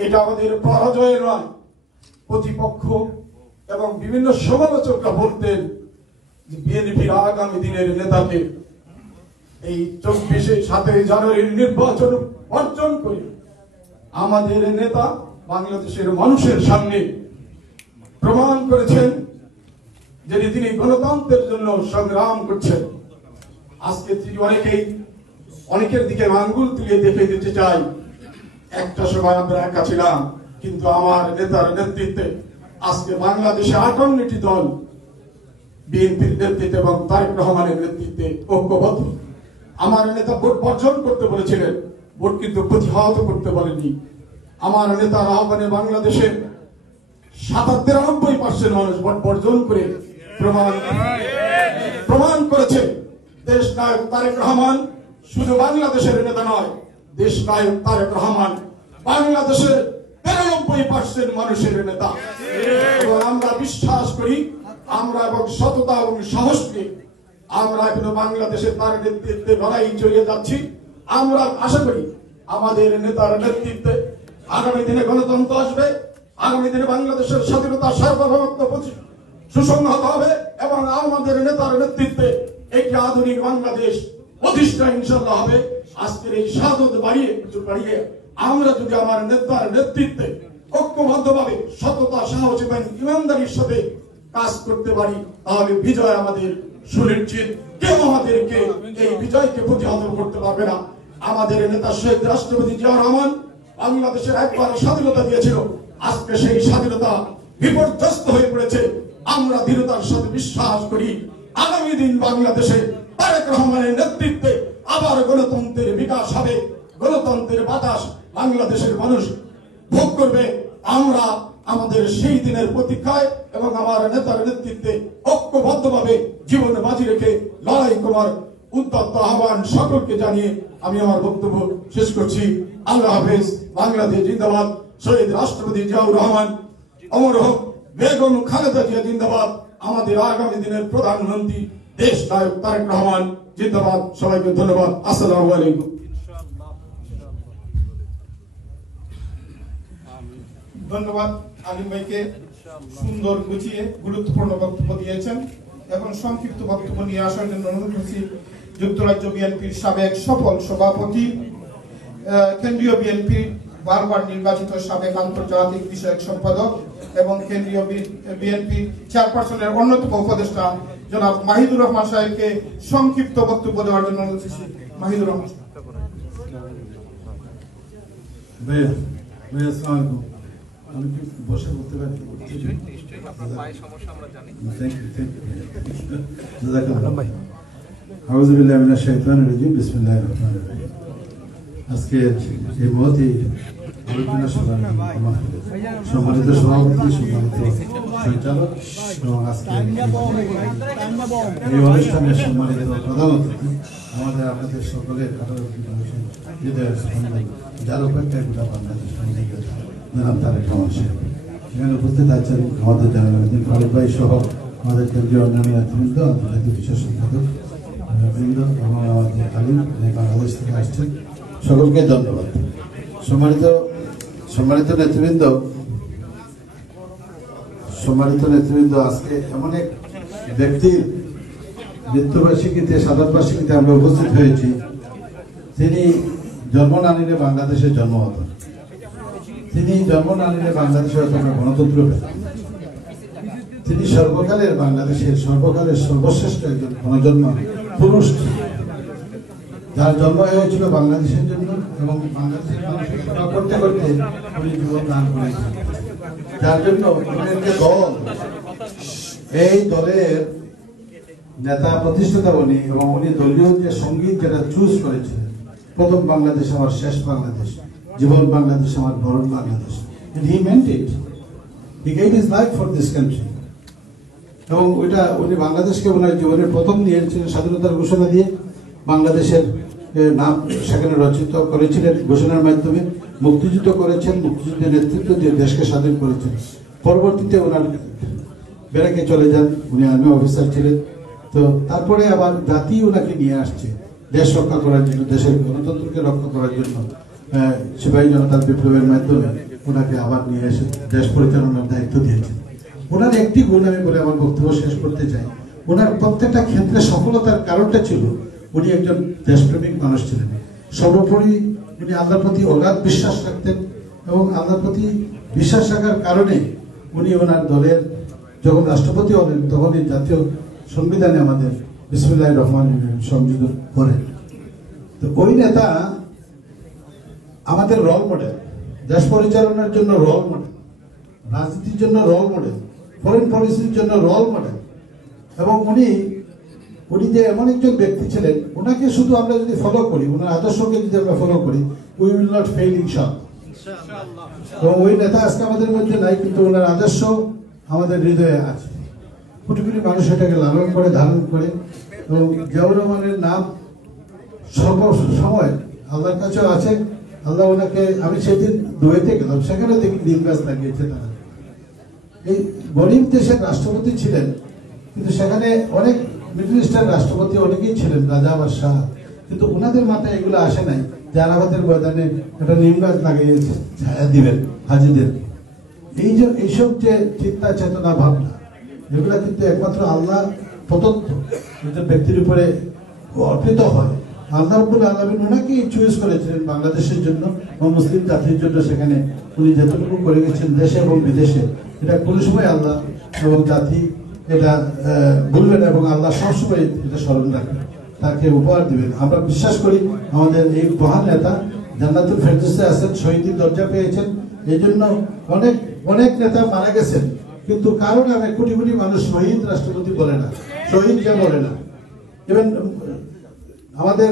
এটা আমাদের পরাজয়ের নয়। প্রতিপক্ষ এবং বিভিন্ন সমালোচকরা বলতেন যে বিএনপির আগামী দিনের নেতাকে এই 7ই জানুয়ারির নির্বাচন অর্জন করে আমাদের নেতা বাংলাদেশের মানুষের সামনে প্রমাণ করেছেন যে তিনি গণতন্ত্রের জন্য সংগ্রাম করছেন। আজকে তিনি অনেকের দিকে আঙ্গুল তুলে দেখে দিতে চাই, একটা সময় আমরা একা ছিলাম, কিন্তু আমার নেতার নেতৃত্বে আজকে বাংলাদেশে 58টি দল বিএনপির নেতৃত্বে এবং তারেক রহমানের নেতৃত্বে ঐক্যবদ্ধ। আমার নেতা ভোট বর্জন করতে বলেছিলেন, ভোট কিন্তু প্রতিহত করতে বলেননি। আমার নেতার আহ্বানে বাংলাদেশের 93% মানুষ ভোট বর্জন করে প্রমাণ করেছে দেশ নায়ক তারেক রহমান শুধু বাংলাদেশের নেতা নয়, দেশ নায়ক তারেক রহমান বাংলাদেশের 93% মানুষের নেতা। এবং আমরা বিশ্বাস করি, আমরা এবং সততা এবং সাহসকে আমরা এখনো বাংলাদেশের তার নেতৃত্বে লড়াই চালিয়ে যাচ্ছি। আমরা আশা করি আমাদের নেতার নেতৃত্বে আগামী দিনে গণতন্ত্র আসবে, আগামী দিনে বাংলাদেশের স্বাধীনতা সার্বভৌমত্ব সুসংহত হবে এবং আমাদের নেতার নেতৃত্বে একটি আধুনিক বাংলাদেশ প্রতিষ্ঠা ইনশাআল্লাহ হবে। আজকের এই শাহাদত বাড়িয়ে আমরা যদি আমার নেতার নেতৃত্বে ঐক্যবদ্ধভাবে সততা, সাহস এবং ইমানদারির সাথে কাজ করতে পারি, তাহলে বিজয় আমাদের সুনিশ্চিত। কেউ আমাদেরকে এই বিজয়কে প্রতিহত করতে পারবে না। আমাদের নেতা শহীদ রাষ্ট্রপতি জিয়াউর রহমান বাংলাদেশের একবার স্বাধীনতা দিয়েছিল, আজকে সেই স্বাধীনতা বিপর্যস্ত হয়ে পড়েছে। আমরা দৃঢ়তার সাথে বিশ্বাস করি আগামী দিন বাংলাদেশে তারেক রহমানের নেতৃত্বে আবার গণতন্ত্রের বিকাশ হবে, গণতন্ত্রের বাতাস বাংলাদেশের মানুষ ভোগ করবে। আমরা আমাদের সেই দিনের প্রতীক্ষায় এবং আমার নেতার নেতৃত্বে ঐক্যবদ্ধভাবে জীবন বাজি রেখে লড়াই করার উদ্যত আহ্বান সকলকে জানিয়ে আমি আমার বক্তব্য শেষ করছি। আল্লাহ হাফেজ। বাংলাদেশ জিন্দাবাদ। শহীদ রাষ্ট্রপতি জিয়াউর রহমান অমর হোক। বেগম খালেদা জিয়া জিন্দাবাদ। আমাদের আগামী দিনের প্রধানমন্ত্রী দেশ নায়ক তারেক রহমান জিন্দাবাদ। সবাইকে ধন্যবাদ। আসসালামু আলাইকুম। ধন্যবাদ আলিম ভাইকে, সুন্দর গুছিয়ে গুরুত্বপূর্ণ বক্তব্য দিয়েছেন। এখন সংক্ষিপ্ত বক্তব্য নিয়ে আসার জন্য অনুরোধ করছি যুক্তরাজ্য বিএনপির সাবেক সফল সভাপতি, কেন্দ্রীয় বিএনপির বারবার নির্বাচিত সাবেক আন্তর্জাতিক বিষয়ক সম্পাদক এবং কেন্দ্রীয় বিএনপি চেয়ারপারসনের অন্যতম উপদেষ্টা জনাব মাহিদুর রহমান সাহেবকে সংক্ষিপ্ত বক্তব্য দেওয়ার জন্য অনুরোধ করছি। মাহিদুর রহমান। আমি কি বসে বলতে পারি? আউযুবিল্লাহি মিনাশ শাইতানির রাজিম। বিসমিল্লাহির রহমানির রহিম। আজকে এই মহতি আলোচনা সভার সম্মানিত সভাপতি, সম্মানিত সঞ্চালক এবং আজকে এই অনুষ্ঠানের সম্মানিত প্রধান অতিথি, আমাদের আপনাদের সকলের যার উপেক্ষায় গোটা বাংলাদেশ জনাব তারেক রহমান সাহেব এখানে উপস্থিত আছেন। আমাদের জানালেন ফারুক ভাই সহ আমাদের কেন্দ্রীয় অন্যান্য নেতৃবৃন্দ, আন্তর্জাতিক বিশেষ সম্পাদক বৃন্দ এবং আমাদের আলিম বাংলাদেশ থেকে আসছেন, সকলকে ধন্যবাদ। সম্মানিত নেতৃবৃন্দ, আজকে এমন এক ব্যক্তির মৃত্যুবার্ষিকীতে, সাধারণবার্ষিকীতে আমরা উপস্থিত হয়েছি। তিনি জন্ম না নিলে বাংলাদেশের জন্ম হতো, তিনি জন্ম না নিলে বাংলাদেশে হয়তো আমরা গণতন্ত্র পেতাম। তিনি সর্বকালের বাংলাদেশের সর্বশ্রেষ্ঠ একজন গণজন্ম পুরুষ, যার জন্ম হয়েছিল বাংলাদেশের জন্য এবং বাংলাদেশের মানুষকে সেবা করতে করতে উনি জীবন দান করেছেন। যার জন্য যে দল, এই দলের নেতা প্রতিষ্ঠাতা উনি, এবং উনি দলীয় যে সঙ্গীত যেটা চুজ করেছিলেন, প্রথম বাংলাদেশ আমার শেষ বাংলাদেশ, জীবন বাংলাদেশ আমার বরণ Bangladesh, and he meant it. He gave his life for this country. এবং ওইটা উনি বাংলাদেশকে ওনার জীবনের প্রথম নিয়েছিলেন স্বাধীনতার ঘোষণা দিয়ে। বাংলাদেশের নাম সেখানে রচিত করেছিলেন ঘোষণার মাধ্যমে, মুক্তিযুদ্ধ করেছেন, মুক্তিযুদ্ধের নেতৃত্ব দিয়ে দেশকে স্বাধীন করেছেন। পরবর্তীতে ওনার ব্যারাকে চলে যান, উনি আর্মি অফিসার ছিলেন। তো তারপরে আবার জাতি ওনাকে নিয়ে আসছে দেশ রক্ষা করার জন্য, দেশের গণতন্ত্রকে রক্ষা করার জন্য। সিপাহী জনতার বিপ্লবের মাধ্যমে ওনাকে আবার নিয়ে এসে দেশ পরিচালনার দায়িত্ব দিয়েছেন। ওনার একটি গুণ আমি বলে আমার বক্তব্য শেষ করতে চাই। ওনার প্রত্যেকটা ক্ষেত্রে সফলতার কারণটা ছিল উনি একজন দেশপ্রেমিক মানুষ ছিলেন। সর্বোপরি উনি আল্লাহর প্রতি অগাধ বিশ্বাস রাখতেন এবং আল্লাহর প্রতি বিশ্বাস রাখার কারণে উনি ওনার দলের যখন রাষ্ট্রপতি হলেন তখনই জাতীয় সংবিধানে আমাদের বিসমিল্লাহির রহমানির রহিম সংযোজন করেন। তো ওই নেতা আমাদের রোল মডেল, দেশ পরিচালনার জন্য রোল মডেল, রাজনীতির জন্য রোল মডেল, ফরেন পলিসির জন্য রোল মডেল। এবং উনি যে এমন একজন ব্যক্তি ছিলেন, ওনাকে শুধু আমরা যদি ফলো করি, ওনার আদর্শকে যদি আমরা ফলো করি, উই উইল নট ফেইল ইনশাআল্লাহ। তো ওই নেতা আজকে আমাদের মধ্যে নাই, কিন্তু ওনার আদর্শ আমাদের হৃদয়ে আছে। কোটি কোটি মানুষ এটাকে লালন করে, ধারণ করে। এবং জিয়াউর রহমানের নাম সর্ব সময় আল্লাহর কাছেও আছে। আল্লাহ ওনাকে, আমি সেদিন দুয়েতে গেলাম, সেখানে দেখি নিম গাছ লাগিয়েছে তারা। এই গরিব দেশের রাষ্ট্রপতি ছিলেন, কিন্তু সেখানে অনেক মিডল ইস্টার্ন রাষ্ট্রপতি অনেকেই ছিলেন, রাজা বাদশাহ, কিন্তু ওনাদের মাথায় এগুলো আসে নাই যে আরাফাতের ময়দানে একটা নিম গাছ লাগিয়েছে, ছায়া দিবেন হাজিদের। এইসব যে চিন্তা চেতনা ভাবনা, এগুলা কিন্তু একমাত্র আল্লাহ প্রদত্ত একজন ব্যক্তির উপরে অর্পিত হয়। আল্লাহ রাব্বুল আলামিন ওনাকেই চুজ করেছিলেন বাংলাদেশের জন্য এবং মুসলিম জাতির জন্য। সেখানে উনি যতটুকু করে গেছেন দেশে এবং বিদেশে, এটা কোনো সময় আল্লাহ এবং জাতি এটা বলবেন, এবং আল্লাহ সবসময় এটা স্মরণ রাখবেন, তাকে উপহার দিবেন। আমরা বিশ্বাস করি আমাদের এই মহান নেতা জান্নাতুল ফেরদৌসে আছেন, শহীদের দরজা পেয়েছেন। এই জন্য অনেক অনেক নেতা মারা গেছেন, কিন্তু কারো নামে কোটি কোটি মানুষ শহীদ রাষ্ট্রপতি বলে না, শহীদ যে বলে না। ইভেন আমাদের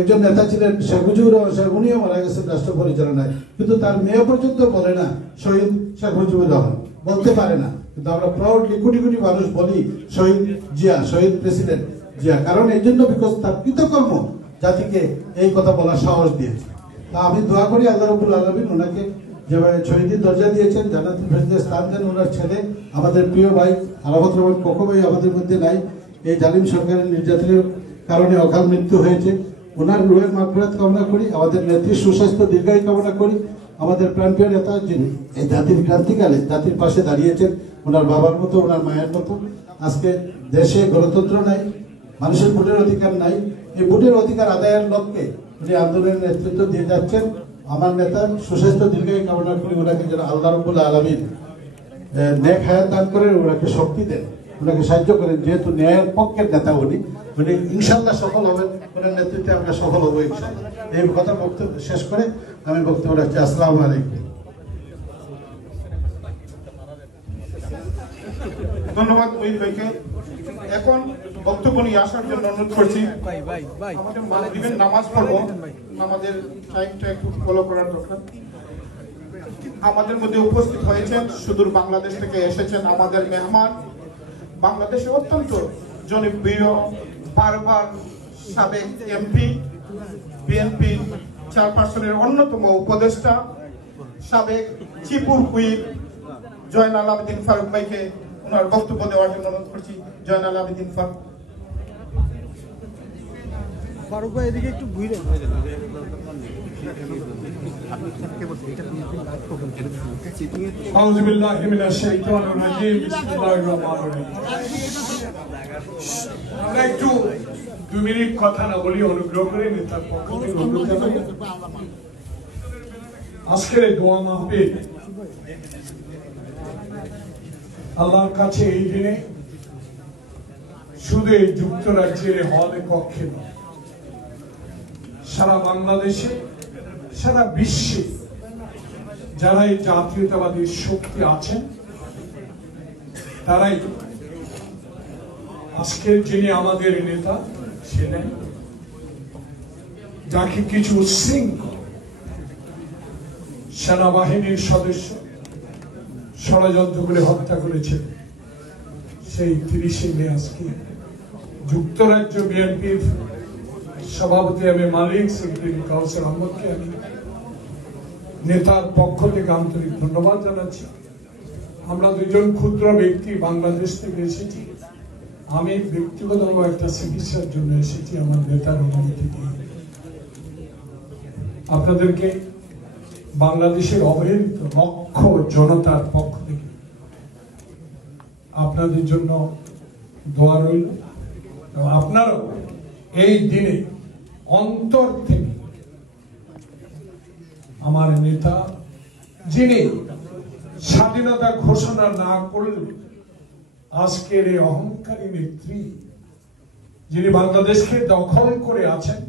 একজন নেতা ছিলেন শেখ মুজিবুর রহমান, উনিও মারা গেছেন রাষ্ট্র পরিচালনায়, কিন্তু তার মেয়ে পর্যন্ত বলে না শহীদ শেখ মুজিবুর রহমান, বলতে পারে না। কিন্তু আমরা প্রাউডলি কোটি কোটি মানুষ বলি শহীদ জিয়া, শহীদ প্রেসিডেন্ট জিয়া, কারণ এই জন্য বিকজ তার কৃতকর্ম জাতিকে এই কথা বলার সাহস দিয়েছে। তা আমি দোয়া করি আল্লাহ রাব্বুল আলামিন ওনাকে যেভাবে শহীদের দরজা দিয়েছেন, জান্নাতুল ফেরদৌসে স্থান দেন। ওনার ছেলে আমাদের প্রিয় ভাই আরাফাত রহমান কোকো ভাই আমাদের মধ্যে নাই, এই জালিম সরকারের নির্যাতনের কারণে অকাল মৃত্যু হয়েছে। ওনার রুহের মাগফিরাত কামনা করি, আমাদের নেত্রীর সুস্বাস্থ্য দীর্ঘায়ু কামনা করি। আমাদের প্রাণপ্রিয় নেতা যিনি এই জাতির ক্রান্তিকালে জাতির পাশে দাঁড়িয়েছেন, ওনার বাবার মতো, ওনার মায়ের মতো। আজকে দেশে গণতন্ত্র নাই, মানুষের ভোটের অধিকার নাই, এই ভোটের অধিকার আদায়ের লক্ষ্যে উনি আন্দোলনের নেতৃত্ব দিয়ে যাচ্ছেন। আমার নেতার সুস্বাস্থ্য দীর্ঘায়ু কামনা করি, ওনাকে যেন আল্লাহ রাব্বুল আলামিন নেক হায়াত দান করেন, ওনাকে শক্তি দেন, ওনাকে সাহায্য করেন। যেহেতু ন্যায়ের পক্ষের নেতা উনি ইনশাল্লাহ সফল হবেন, ওনার নেতৃত্বে আমরা সফল হবো ইনশাল্লাহ। এই কথা বক্তব্য শেষ করে আমি বক্তব্য রাখছি। আসসালামু আলাইকুম। ধন্যবাদ মহিত ভাইকে। এখন বক্তব্য নিয়ে আসার জন্য অনুরোধ করছি। আমাদের মাগরিবের নামাজ পড়বো, আমাদের টাইমটা একটু ফলো করার দরকার। আমাদের মধ্যে উপস্থিত হয়েছেন সুদূর বাংলাদেশ থেকে এসেছেন আমাদের মেহমান, বাংলাদেশে অত্যন্ত জনপ্রিয় বারবার সাবেক এমপি, বিএনপি চেয়ারপারসনের অন্যতম উপদেষ্টা, সাবেক চিফ হুইপ জয়নাল আবেদিন ফারুক ভাইকে ওনার বক্তব্য দেওয়ার জন্য অনুরোধ করছি। জয়নাল আবেদিন ফারুক। ফারুক ভাই এদিকে একটু ঘুরে। আউযু বিল্লাহি মিনাশ শাইতানির রাজিম, বিসমিল্লাহির রহমানির রহিম। আমরা একটু 2 মিনিট কথা না বলি, অনুগ্রহ করে নেতার পক্ষ থেকে অনুরোধ জানাই। আজকের এই দোয়া মাহফিল আল্লাহর কাছে এই দিনে শুধু এই যুক্তরাজ্যের হলে কক্ষে নয়, সারা বাংলাদেশে, সারা বিশ্বে যারা এই জাতীয়তাবাদী শক্তি আছেন, তারাই আজকের যিনি আমাদের নেতা ছিলেন, যাকে কিছু উচ্ছৃঙ্খল সেনাবাহিনীর সদস্য ষড়যন্ত্র করে হত্যা করেছে, সেই 30শে মে আজকে যুক্তরাজ্য বিএনপির সভাপতি আমি মালিক, সেক্রেটারি কাউসার আহমদকে আমি নেতার পক্ষ থেকে আন্তরিক ধন্যবাদ জানাচ্ছি। আমরা দুজন ক্ষুদ্র ব্যক্তি বাংলাদেশ থেকে এসেছি, আমি ব্যক্তিগতভাবে একটা চিকিৎসার জন্য এসেছি আমার নেতার অনুমতি দিয়ে। আপনাদেরকে বাংলাদেশের অবহেলিত লক্ষ জনতার পক্ষ থেকে আপনাদের জন্য দোয়া রইল। আপনারাও এই দিনে অন্তর থেকে আমার নেতা, যিনি স্বাধীনতা ঘোষণা না করলে আজকের এই অহংকারী নেত্রী, যিনি বাংলাদেশকে দখল করে আছেন,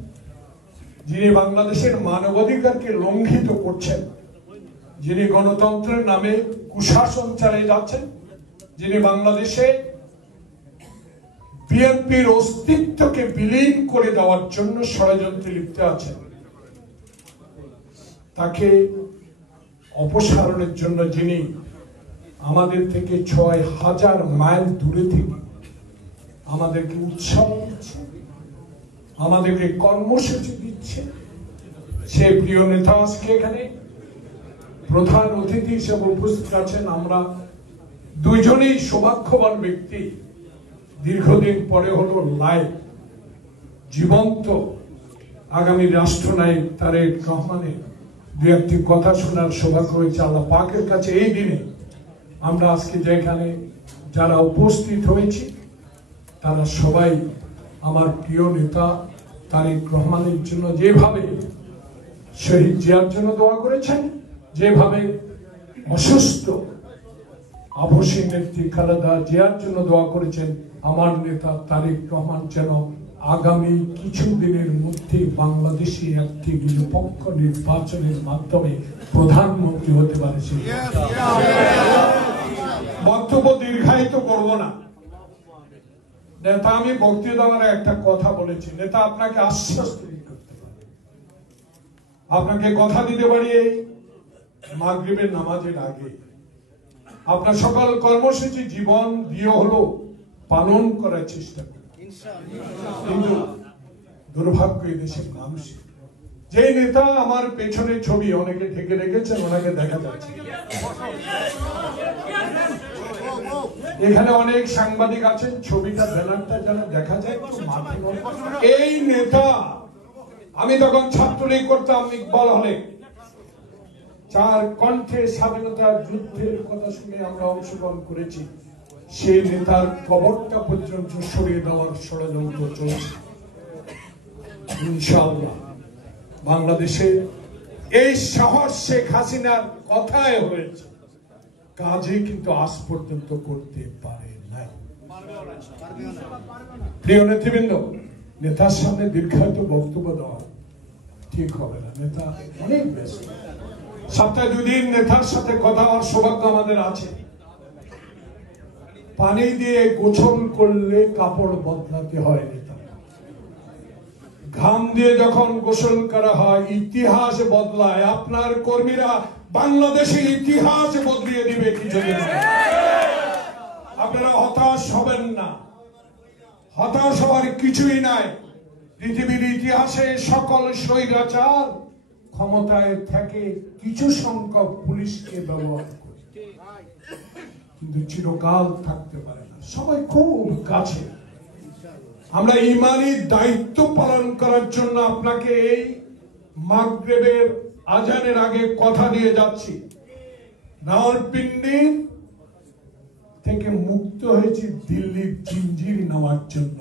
যিনি বাংলাদেশের মানবাধিকারকে লঙ্ঘিত করছেন, যিনি গণতন্ত্রের নামে কুশাসন চালিয়ে যাচ্ছেন, যিনি বাংলাদেশে বিএনপির অস্তিত্বকে বিলীন করে দেওয়ার জন্য ষড়যন্ত্রে লিপ্ত আছেন, তাকে অপসারণের জন্য যিনি আমাদের থেকে ৬,০০০ মাইল দূরে থেকে আমাদেরকে উৎসাহ দিচ্ছে, আমাদেরকে কর্মসূচি দিচ্ছে, সে প্রিয় নেতা আজকে এখানে প্রধান অতিথি হিসেবে উপস্থিত আছেন। আমরা দুইজনেই সৌভাগ্যবান ব্যক্তি, দীর্ঘদিন পরে হলো লাইভ জীবন্ত আগামী রাষ্ট্রনায়ক তারেক রহমানের দু একটি কথা শোনার সৌভাগ্য হয়েছে আল্লাহ পাকের কাছে। এই দিনে আমরা আজকে যেখানে যারা উপস্থিত হয়েছি তারা সবাই আমার প্রিয় নেতা তারেক রহমানের জন্য যেভাবে শহীদ জিয়ার জন্য দোয়া করেছেন, যেভাবে অসুস্থ আবশ্যী নেত্রী খালেদা জিয়ার জন্য দোয়া করেছেন, আমার নেতা তারেক রহমান যেন আগামী কিছু দিনের মধ্যে বাংলাদেশে একটি নিরপেক্ষ নির্বাচনের মাধ্যমে প্রধানমন্ত্রী হতে পারে। বক্তব্য দীর্ঘায়িত করব না। নেতা আমি বক্তৃতার একটা কথা বলেছি, নেতা আপনাকে আশ্বাস তৈরি করতে পারে, আপনাকে কথা দিতে পারি এই মাগরিবের নামাজের আগে আপনার সকল কর্মসূচি জীবন দিয়ে হলো পালন করার চেষ্টা করি। কিন্তু দুর্ভাগ্য এই দেশের মানুষ, যে নেতা আমার পেছনে ছবি অনেকে ঢেকে রেখেছেন, ওনাকে দেখা যাচ্ছে। এখানে অনেক সাংবাদিক আছেন, ছবিটা ব্যানারটা যেন দেখা যায় একটু মাঠে। এই নেতা আমি তখন ছাত্রলীগ করতাম ইকবাল হলে, যার কণ্ঠে স্বাধীনতার যুদ্ধের কথা শুনে আমরা অংশগ্রহণ করেছি, সেই নেতার কবরটা পর্যন্ত সরিয়ে দেওয়ার ষড়যন্ত্র চলছে। ইনশাআল্লাহ বাংলাদেশে এই সাহস শেখ হাসিনার কথায় হয়েছে, কাজে কিন্তু আজ পর্যন্ত করতে পারে নাই। প্রিয় নেতৃবৃন্দ, নেতার সামনে দীর্ঘায়িত বক্তব্য দেওয়া ঠিক হবে না, নেতা অনেক ব্যস্ত। সপ্তাহে 2 দিন নেতার সাথে কথা হওয়ার সৌভাগ্য আমাদের আছে। পানি দিয়ে গোসল করলে কাপড় বদলাতে হয় নেতা, ঘাম দিয়ে যখন গোসল করা হয় ইতিহাস বদলায়। আপনার কর্মীরা বাংলাদেশের ইতিহাস বদলিয়ে দিবে কিছুদিন। আপনারা হতাশ হবেন না, হতাশ হওয়ার কিছুই নাই। পৃথিবীর ইতিহাসে সকল স্বৈরাচার ক্ষমতায় থেকে কিছু সংখ্যক পুলিশকে ব্যবহার করে, কিন্তু চিরকাল থাকতে পারে না, সবাই খুব কাছে। আমরা ইমানি দায়িত্ব পালন করার জন্য আপনাকে এই মাগরিবের আজানের আগে কথা দিয়ে যাচ্ছি, রাওয়ালপিন্ডি থেকে মুক্ত হয়েছি দিল্লির জিঞ্জির নেওয়ার জন্য।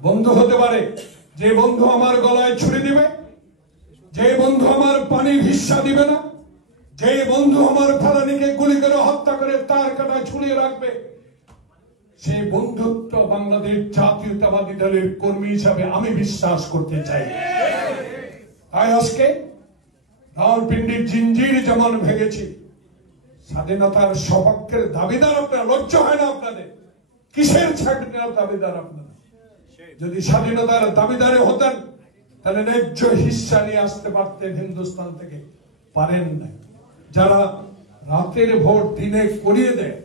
বন্ধু হতে পারে যে বন্ধু আমার গলায় ছুরি দিবে, যে বন্ধু আমার পানি ভিসা দিবে না, যে বন্ধু আমার ফেলানিকে গুলি করে হত্যা করে তার কাটায় ঝুলিয়ে রাখবে, সেই বন্ধুত্ব বাংলাদেশ জাতীয়তাবাদী দলের কর্মী হিসাবে আমি বিশ্বাস করতে চাই। তাই আজকে রাওয়ালপিন্ডির জিঞ্জির যেমন ভেঙেছি, স্বাধীনতার সপক্ষের দাবিদার আপনারা। লজ্জা হয় না আপনাদের? কিসের স্বাধীনতার দাবিদার আপনারা? যদি স্বাধীনতার দাবিদারে হতেন তাহলে ন্যায্য হিস্সা নিয়ে আসতে পারতেন হিন্দুস্তান থেকে, পারেন নাই। যারা রাতের ভোট দিনে করিয়ে দেয়,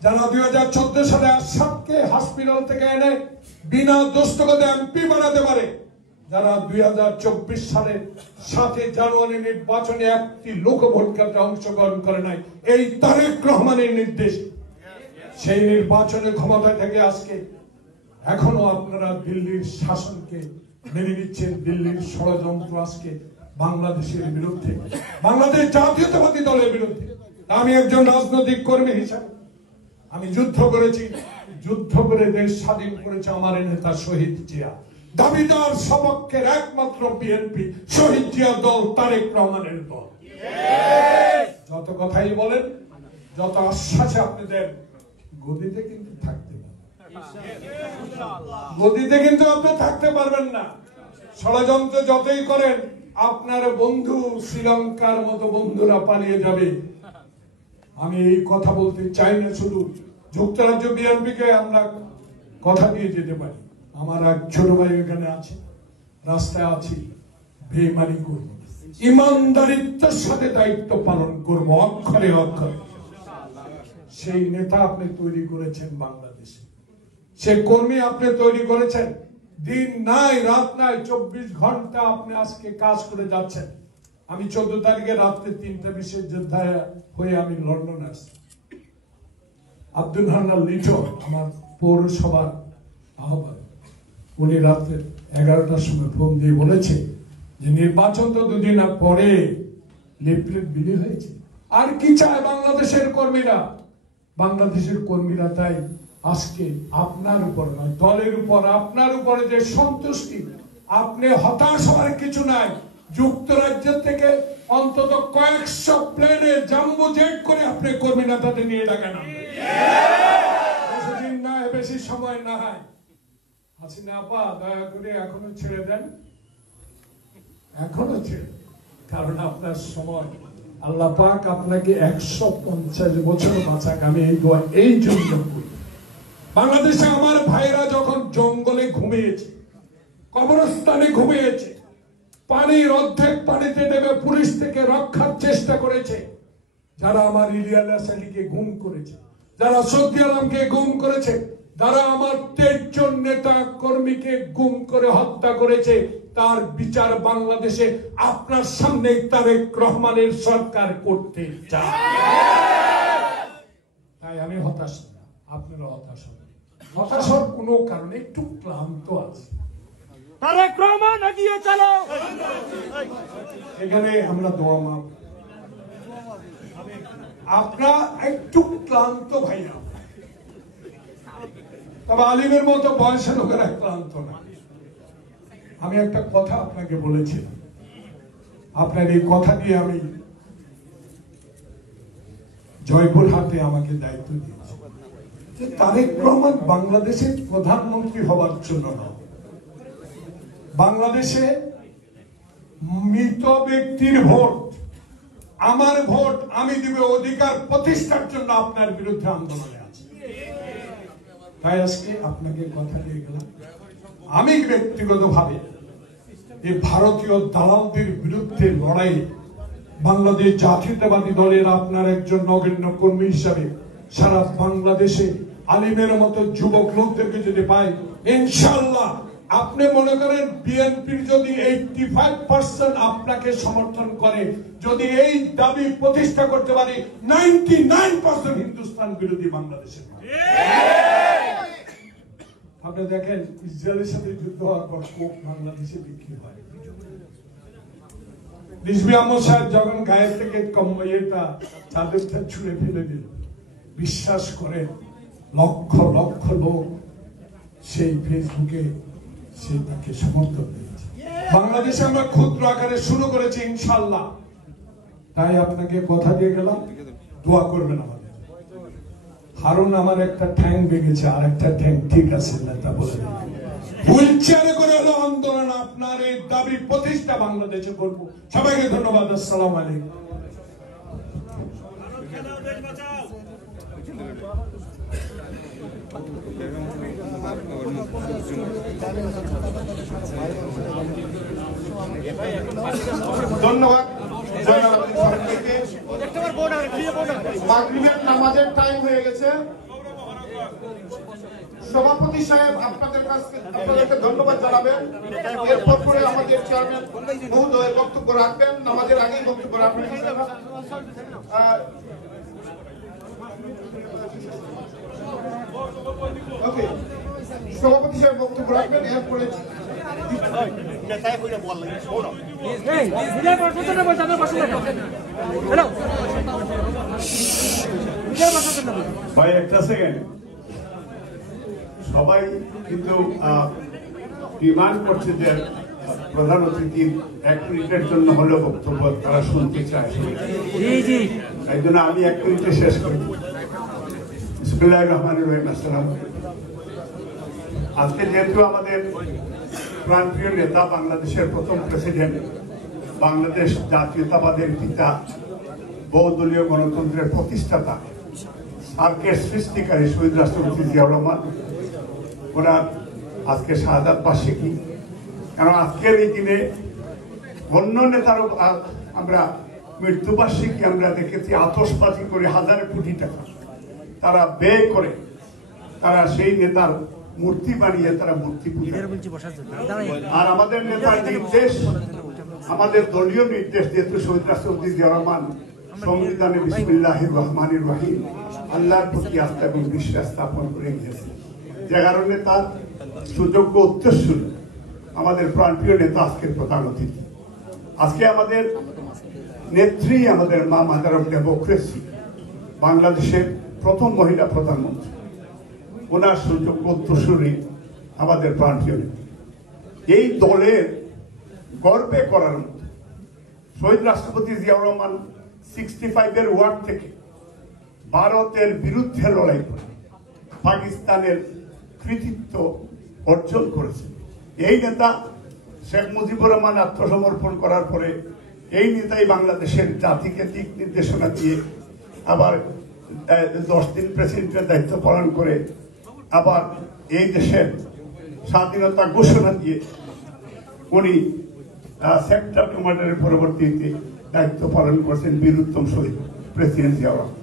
যারা 2014 সালে আসাদকে হসপিটাল থেকে এনে বিনা দস্তখতে এমপি বানাতে পারে, যারা 2024 সালে 7 জানুয়ারি নির্বাচনে একটি লোক ভোট কেন্দ্রে অংশগ্রহণ করে নাই, এই তারেক রহমানের নির্দেশ, সেই নির্বাচনে ক্ষমতায় থেকে আজকে এখনো আপনারা দিল্লির শাসনকে মেনে নিচ্ছেন। দিল্লির ষড়যন্ত্র আজকে বাংলাদেশের বিরুদ্ধে, বাংলাদেশ জাতীয়তাবাদী দলের বিরুদ্ধে। আমি একজন রাজনৈতিক কর্মী হিসাবে আমি যুদ্ধ করেছি, যুদ্ধ করে দেশ স্বাধীন করেছে আমার নেতা শহীদ জিয়া। দাবিদার সপক্ষের একমাত্র বিএনপি, শহীদ জিয়া দল, তারেক রহমানের দল। যত কথাই বলেন, যত আশ্বাসে আপনি দেন, গদিতে কিন্তু থাকতে পারবেন, গদিতে কিন্তু আপনি থাকতে পারবেন না। ষড়যন্ত্র যতই করেন, আপনার বন্ধু শ্রীলঙ্কার মতো বন্ধুরা পালিয়ে যাবে। আমি এই কথা বলতে চাই না শুধু যুক্তরাজ্য বিএনপিকে আমরা কথা দিয়ে যেতে পারি। আমার এক ছোট ভাই এখানে আছে, রাস্তায় আছি, বেইমানি করব, ইমানদারিত্বের সাথে দায়িত্ব পালন করব, অক্ষরে অক্ষরে। সেই নেতা আপনি তৈরি করেছেন বাংলাদেশে, সেই কর্মী আপনি তৈরি করেছেন। দিন নাই রাত নাই, 24 ঘন্টা আপনি আজকে কাজ করে যাচ্ছেন। আমি 14 তারিখে রাত্রে 3:20 যোদ্ধা হয়ে আমি লন্ডন আসছি। আব্দুল হান্নান লিটো আমার পৌরসভার আহ্বায়ক, উনি রাত্রে 11টার সময় ফোন দিয়ে বলেছে যে নির্বাচন তো 2 দিন পরে লিফলেট বিলি হয়েছে, আর কি চায় বাংলাদেশের কর্মীরা? বাংলাদেশের কর্মীরা তাই আজকে আপনার উপর নয়, দলের উপর, আপনার উপরে যে সন্তুষ্টি, আপনি হতাশ হওয়ার কিছু নাই। যুক্তরাজ্য থেকে অন্তত কয়েকশো প্লেনে জাম্বো জেট করে আপনি কর্মী নেতাদের নিয়ে ডাকেন। বেশি দিন না, বেশি সময় না হয়। হাসিনা আপা দয়া করে এখনো ছেড়ে দেন, এখনো ছেড়ে, কারণ আপনার সময় আল্লাহ পাক আপনাকে 150 বছর বাঁচাক। আমি এই দোয়া এই জন্য করি। বাংলাদেশে আমার ভাইরা যখন জঙ্গলে ঘুমিয়েছে, কবরস্থানে ঘুমিয়েছে, পানির অর্ধেক পানিতে নেমে পুলিশ থেকে রক্ষার চেষ্টা করেছে, যারা আমার ইলিয়াস আলীকে গুম করেছে, যারা সৌদি আলমকে গুম করেছে, যারা আমার 23 জন নেতা কর্মীকে গুম করে হত্যা করেছে, তার বিচার বাংলাদেশে আপনার সামনে তারেক রহমানের সরকার করতে চায়। তাই আমি হতাশ না, আপনারা হতাশ হন। হতাশার কোনো কারণে একটু ক্লান্ত আছে। তারেক রহমান এগিয়ে চলো। এখানে আমরা দোয়া মাপ, আপনারা একটু ক্লান্ত ভাইয়া, তবে আলিমের মতো বয়সের লোকেরা ক্লান্ত না। আমি একটা কথা আপনাকে বলেছিলাম, আপনার এই কথা দিয়ে আমি জয়পুরহাটে আমাকে দায়িত্ব দিয়েছি যে তারেক রহমান বাংলাদেশের প্রধানমন্ত্রী হওয়ার জন্য না, বাংলাদেশে মৃত ব্যক্তির ভোট, আমার ভোট আমি দিবে অধিকার প্রতিষ্ঠার জন্য আপনার বিরুদ্ধে আন্দোলনে আছে। তাই আজকে আপনাকে কথা দিয়ে গেলাম, আমি ব্যক্তিগতভাবে এই ভারতীয় দালালদের বিরুদ্ধে লড়াই বাংলাদেশ জাতীয়তাবাদী দলের আপনার একজন নগণ্য কর্মী হিসাবে সারা বাংলাদেশে আলিমের মতো যুবক লোকদেরকে যদি পাই, ইনশাআল্লাহ আপনি মনে করেন বিএনপির যদি 85% আপনাকে সমর্থন করে, যদি এই দাবি প্রতিষ্ঠা করতে পারি, 99% হিন্দুস্তান বিরোধী বাংলাদেশের। আপনি দেখেন ইসরায়েলের সাথে যুদ্ধ হওয়ার পর কোক বাংলাদেশে বিক্রি হয়। রিজভী আহমদ সাহেব যখন গায়ের থেকে কম্বইটা চাদরটা ছুঁড়ে ফেলে দিল, বিশ্বাস করে লক্ষ লক্ষ লোক সেই ফেসবুকে সে তাকে সমর্থন দিয়েছে। বাংলাদেশে আমরা ক্ষুদ্র আকারে শুরু করেছি ইনশাআল্লাহ। তাই আপনাকে কথা দিয়ে গেলাম, দোয়া করবেন আমাদের। হারুন আমার একটা ঠ্যাং ভেঙেছে, আর একটা ঠ্যাং ঠিক আছে নেতা বলে হুইল চেয়ারে করে হলো আন্দোলন, আপনার এই দাবি প্রতিষ্ঠা বাংলাদেশে করবো। সবাইকে ধন্যবাদ। আসসালামু আলাইকুম। ধন্যবাদ। মাগরিবের নামাজের টাইম হয়ে গেছে। সভাপতি সাহেব আপনাদেরকে ধন্যবাদ জানাবেন। এরপর পরে আমাদের চেয়ারম্যান মহোদয় বক্তব্য রাখবেন, নামাজের আগেই বক্তব্য রাখবেন। ওকে, সভাপতি সাহেব বক্তব্য রাখবেন, এরপরে ভাই একটা সেকেন্ড, সবাই কিন্তু ডিমান্ড করছে যে প্রধান অতিথির 1 মিনিটের জন্য হলেও বক্তব্য তারা শুনতে চায়। এই জন্য আমি 1 মিনিটে শেষ করি। বিসমিল্লাহির রহমানির রহিম। আসসালামু আলাইকুম। আজকে যেহেতু আমাদের প্রাণপ্রিয় নেতা, বাংলাদেশের প্রথম প্রেসিডেন্ট, বাংলাদেশ জাতীয়তাবাদের পিতা, বহুদলীয় গণতন্ত্রের প্রতিষ্ঠাতা, সার্কের সৃষ্টিকারী শহীদ রাষ্ট্রপতি জিয়াউর রহমান, ওনার আজকে শাহাদাত বার্ষিকী। কারণ আজকের এই দিনে অন্য নেতারও আমরা মৃত্যুবার্ষিকী আমরা দেখেছি আতশবাজি করে হাজার কোটি টাকা তারা ব্যয় করে তারা সেই নেতার মূর্তি বানিয়ে তারা মূর্তি পূজা। আর আমাদের নেতার নির্দেশ, আমাদের দলীয় নির্দেশ, যেহেতু শহীদ রাষ্ট্রপতি জিয়া রহমান সংবিধানে বিসমিল্লাহির রহমানির রহিম আল্লাহর প্রতি আস্থা এবং বিশ্বাস স্থাপন করে গিয়েছে, যে কারণে তার সুযোগ্য উত্তরসূরি আমাদের প্রাণপ্রিয় নেতা আজকের প্রধান অতিথি। আজকে আমাদের নেত্রী, আমাদের মা মাদার অফ ডেমোক্রেসি, বাংলাদেশের প্রথম মহিলা প্রধানমন্ত্রী, ওনার সুযোগ্য উত্তরসূরি আমাদের প্রাণপ্রিয় নেত্রী। এই দলের গর্বে করার মতো শহীদ রাষ্ট্রপতি জিয়াউর রহমান 65-এর ওয়ার্ড থেকে ভারতের বিরুদ্ধে লড়াই করে পাকিস্তানের কৃতিত্ব অর্জন করেছে। এই নেতা শেখ মুজিবুর রহমান আত্মসমর্পণ করার পরে এই নেতাই বাংলাদেশের জাতিকে দিক নির্দেশনা দিয়ে আবার 10 দিন প্রেসিডেন্টের দায়িত্ব পালন করে আবার এই দেশের স্বাধীনতা ঘোষণা দিয়ে উনি সেক্টর কমান্ডারের পরবর্তীতে দায়িত্ব পালন করছেন বীরুত্তম শহীদ প্রেসিডেন্ট জিয়াউর রহমান।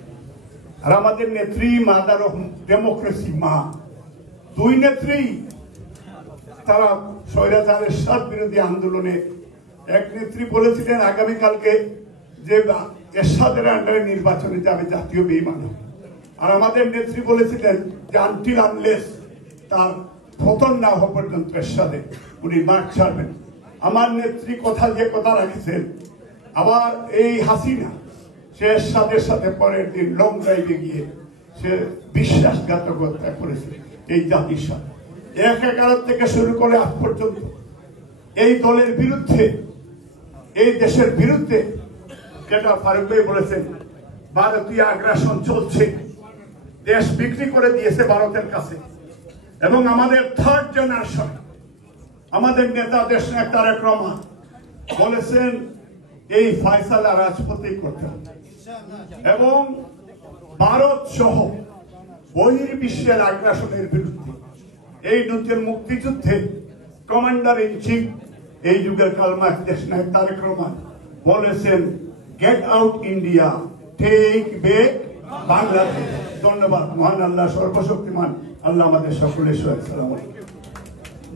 আর আমাদের নেত্রী মাদার অফ ডেমোক্রেসি মা, দুই নেত্রী তারা স্বৈরাচারের সাত বিরোধী আন্দোলনে, এক নেত্রী বলেছিলেন আগামীকালকে যে এরশাদের আন্ডারে নির্বাচনে যাবে জাতীয় বেঈমান। আর আমাদের নেত্রী বলেছিলেন যে আনটিল আনলেস তার পতন না হওয়া পর্যন্ত এরশাদে উনি মাঠ ছাড়বেন। আমার নেত্রী কথা যে কথা রাখেছেন, আবার এই হাসিনা সে এরশাদের সাথে পরের দিন লং ড্রাইভে গিয়ে সে বিশ্বাসঘাতকতা করেছে এই জাতির সাথে। 11 থেকে শুরু করে আজ পর্যন্ত এই দলের বিরুদ্ধে, এই দেশের বিরুদ্ধে, যেটা ফারুক ভাই বলেছেন ভারতীয় আগ্রাসন চলছে, দেশ বিক্রি করে দিয়েছে ভারতের কাছে। এবং আমাদের থার্ড জেনারেশন, আমাদের নেতা দেশ নায়ক তারেক রহমান বলেছেন এই ফয়সালা রাজপথেই করতে হবে এবং ভারত সহ বহির্বিশ্বের আগ্রাসনের বিরুদ্ধে এই নতুন মুক্তিযুদ্ধে কমান্ডার ইন চিফ এই যুগের কালমার্ক্স দেশ নায়ক তারেক রহমান বলেছেন get out India, take back Bangladesh. ধন্যবাদ। মহান আল্লাহ সর্বশক্তিমান আল্লাহ আমাদের সকলের সহায়। আসসালামু আলাইকুম।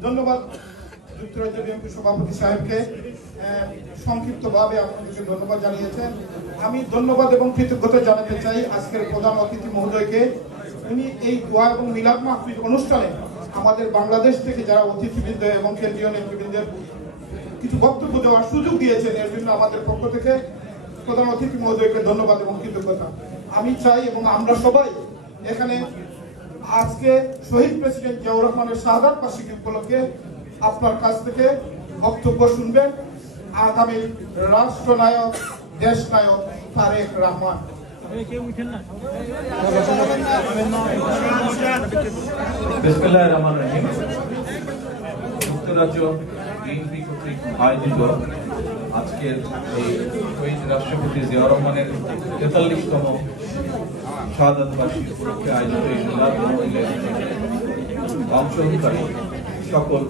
ধন্যবাদ যুক্তরাজ্য বিএনপি সভাপতি সাহেবকে, সংক্ষিপ্তভাবে আপনাদেরকে ধন্যবাদ জানিয়েছেন। আমি ধন্যবাদ এবং কৃতজ্ঞতা জানাতে চাই আজকের প্রধান অতিথি মহোদয়কে। উনি এই দোয়া এবং মিলাদ মাহফিল অনুষ্ঠানে আমাদের বাংলাদেশ থেকে যারা অতিথিবৃন্দ এবং কেন্দ্রীয় নেতৃবৃন্দের কিছু বক্তব্য দেওয়ার সুযোগ দিয়েছেন, এর জন্য আমাদের পক্ষ থেকে প্রধান অতিথি মহোদয়কে ধন্যবাদ এবং কৃতজ্ঞতা। আমি চাই এবং আমরা সবাই এখানে আজকে শহীদ প্রেসিডেন্ট জিয়াউর রহমানের শাহাদাত বার্ষিকী উপলক্ষে আপনার কাছ থেকে বক্তব্য শুনবেন আগামী রাষ্ট্রনায়ক, দেশ নায়ক তারেক রহমান। বিসমিল্লাহির রহমানির রহিম। যুক্তরাজ্য বিএনপি কর্তৃক আয়োজিত আজকের এই শহীদ রাষ্ট্রপতি জিয়াউর রহমানের 43তম শাহাদাত বার্ষিকী উপলক্ষে আয়োজিত এই মিলাদ মাহফিলে অংশগ্রহণকারী সকল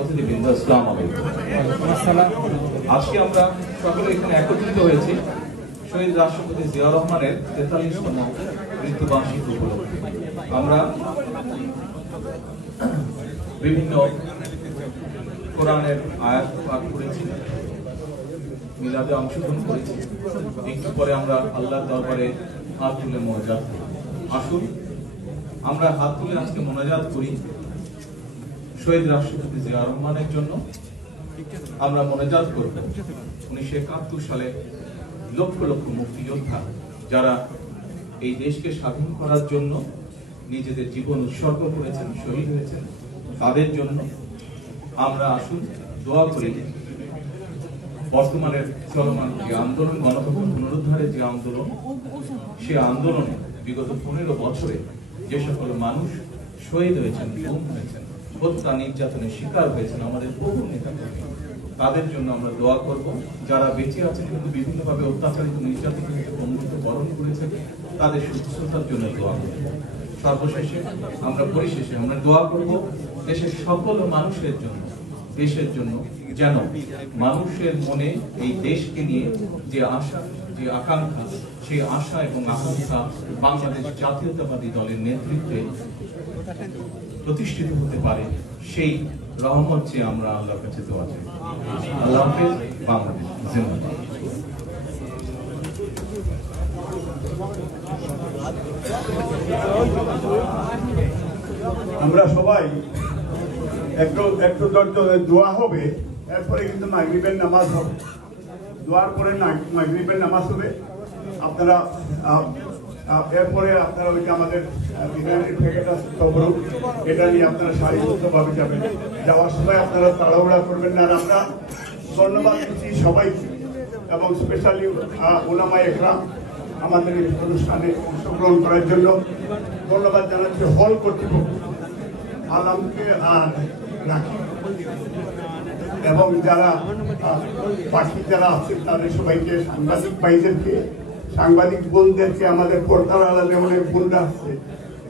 অতিথিবৃন্দ, আসসালামু আলাইকুম। আজকে আমরা সকলে এখানে একত্রিত হয়েছি শহীদ রাষ্ট্রপতি জিয়াউর রহমানের 43তম মৃত্যুবার্ষিকী উপলক্ষে। আমরা বিভিন্ন কোরআনের আয়াত পাঠ করেছি, মিলাদে অংশগ্রহণ করেছি। একটু পরে আমরা আল্লাহর দরবারে হাত তুলে মোনাজাত করি। আসুন আমরা হাত তুলে আজকে মোনাজাত করি শহীদ রাষ্ট্রপতি জিয়াউর রহমানের জন্য। আমরা মোনাজাত করব 1971 সালে লক্ষ লক্ষ মুক্তিযোদ্ধা যারা এই দেশকে স্বাধীন করার জন্য নিজেদের জীবন উৎসর্গ করেছেন, শহীদ হয়েছেন, তাদের জন্য। আমরা আসুন দোয়া করি বর্তমানের চলমান যে আন্দোলন, গণতন্ত্র পুনরুদ্ধারের যে আন্দোলন, সে আন্দোলনে বিগত 15 বছরে যে সকল মানুষ শহীদ হয়েছেন, গুম হয়েছেন, হত্যা নির্যাতনের শিকার হয়েছেন আমাদের বহু নেতা, তাদের জন্য আমরা দোয়া করব। যারা বেঁচে আছেন কিন্তু বিভিন্নভাবে অত্যাচারিত, নির্যাতিত, বন্ধুত্ব বরণ করেছেন, তাদের সুস্থতার জন্য দোয়া করব। সর্বশেষে আমরা পরিশেষে আমরা দোয়া করব দেশের সকল মানুষের জন্য, দেশের জন্য, যেন মানুষের মনে এই দেশকে নিয়ে যে আশা, যে আকাঙ্ক্ষা, সেই আশা এবং আকাঙ্ক্ষা বাংলাদেশ জাতীয়তাবাদী দলের নেতৃত্বে প্রতিষ্ঠিত হতে পারে, সেই রহমত চেয়ে আমরা আল্লাহর কাছে দোয়া চাই। আল্লাহ হাফেজ। বাংলাদেশ জিন্দাবাদ। আমরা সবাই একটু একটু দোয়া হবে, এরপরে কিন্তু মাগরিবের নামাজ হবে। দোয়ার পরে মাগরিবের নামাজ হবে। আপনারা এরপরে আপনারা ওই যে আমাদের বিরিয়ানির প্যাকেট আছে তবরুক, এটা নিয়ে আপনারা সারিবদ্ধভাবে যাবেন। যাওয়ার সময় আপনারা তাড়াহুড়া করবেন না। আর আমরা ধন্যবাদ দিচ্ছি সবাইকে, এবং স্পেশালি ওলামায়ে একরাম আমাদের এই অনুষ্ঠানে অংশগ্রহণ করার জন্য ধন্যবাদ জানাচ্ছি হল কর্তৃপক্ষ, আলমকে রাখি, এবং যারা বাকি যারা আছে তাদের সবাইকে, সাংবাদিক ভাইদেরকে, সাংবাদিক বোনদেরকে, আমাদের পর্দার আড়ালে অনেক বোনরা আছে,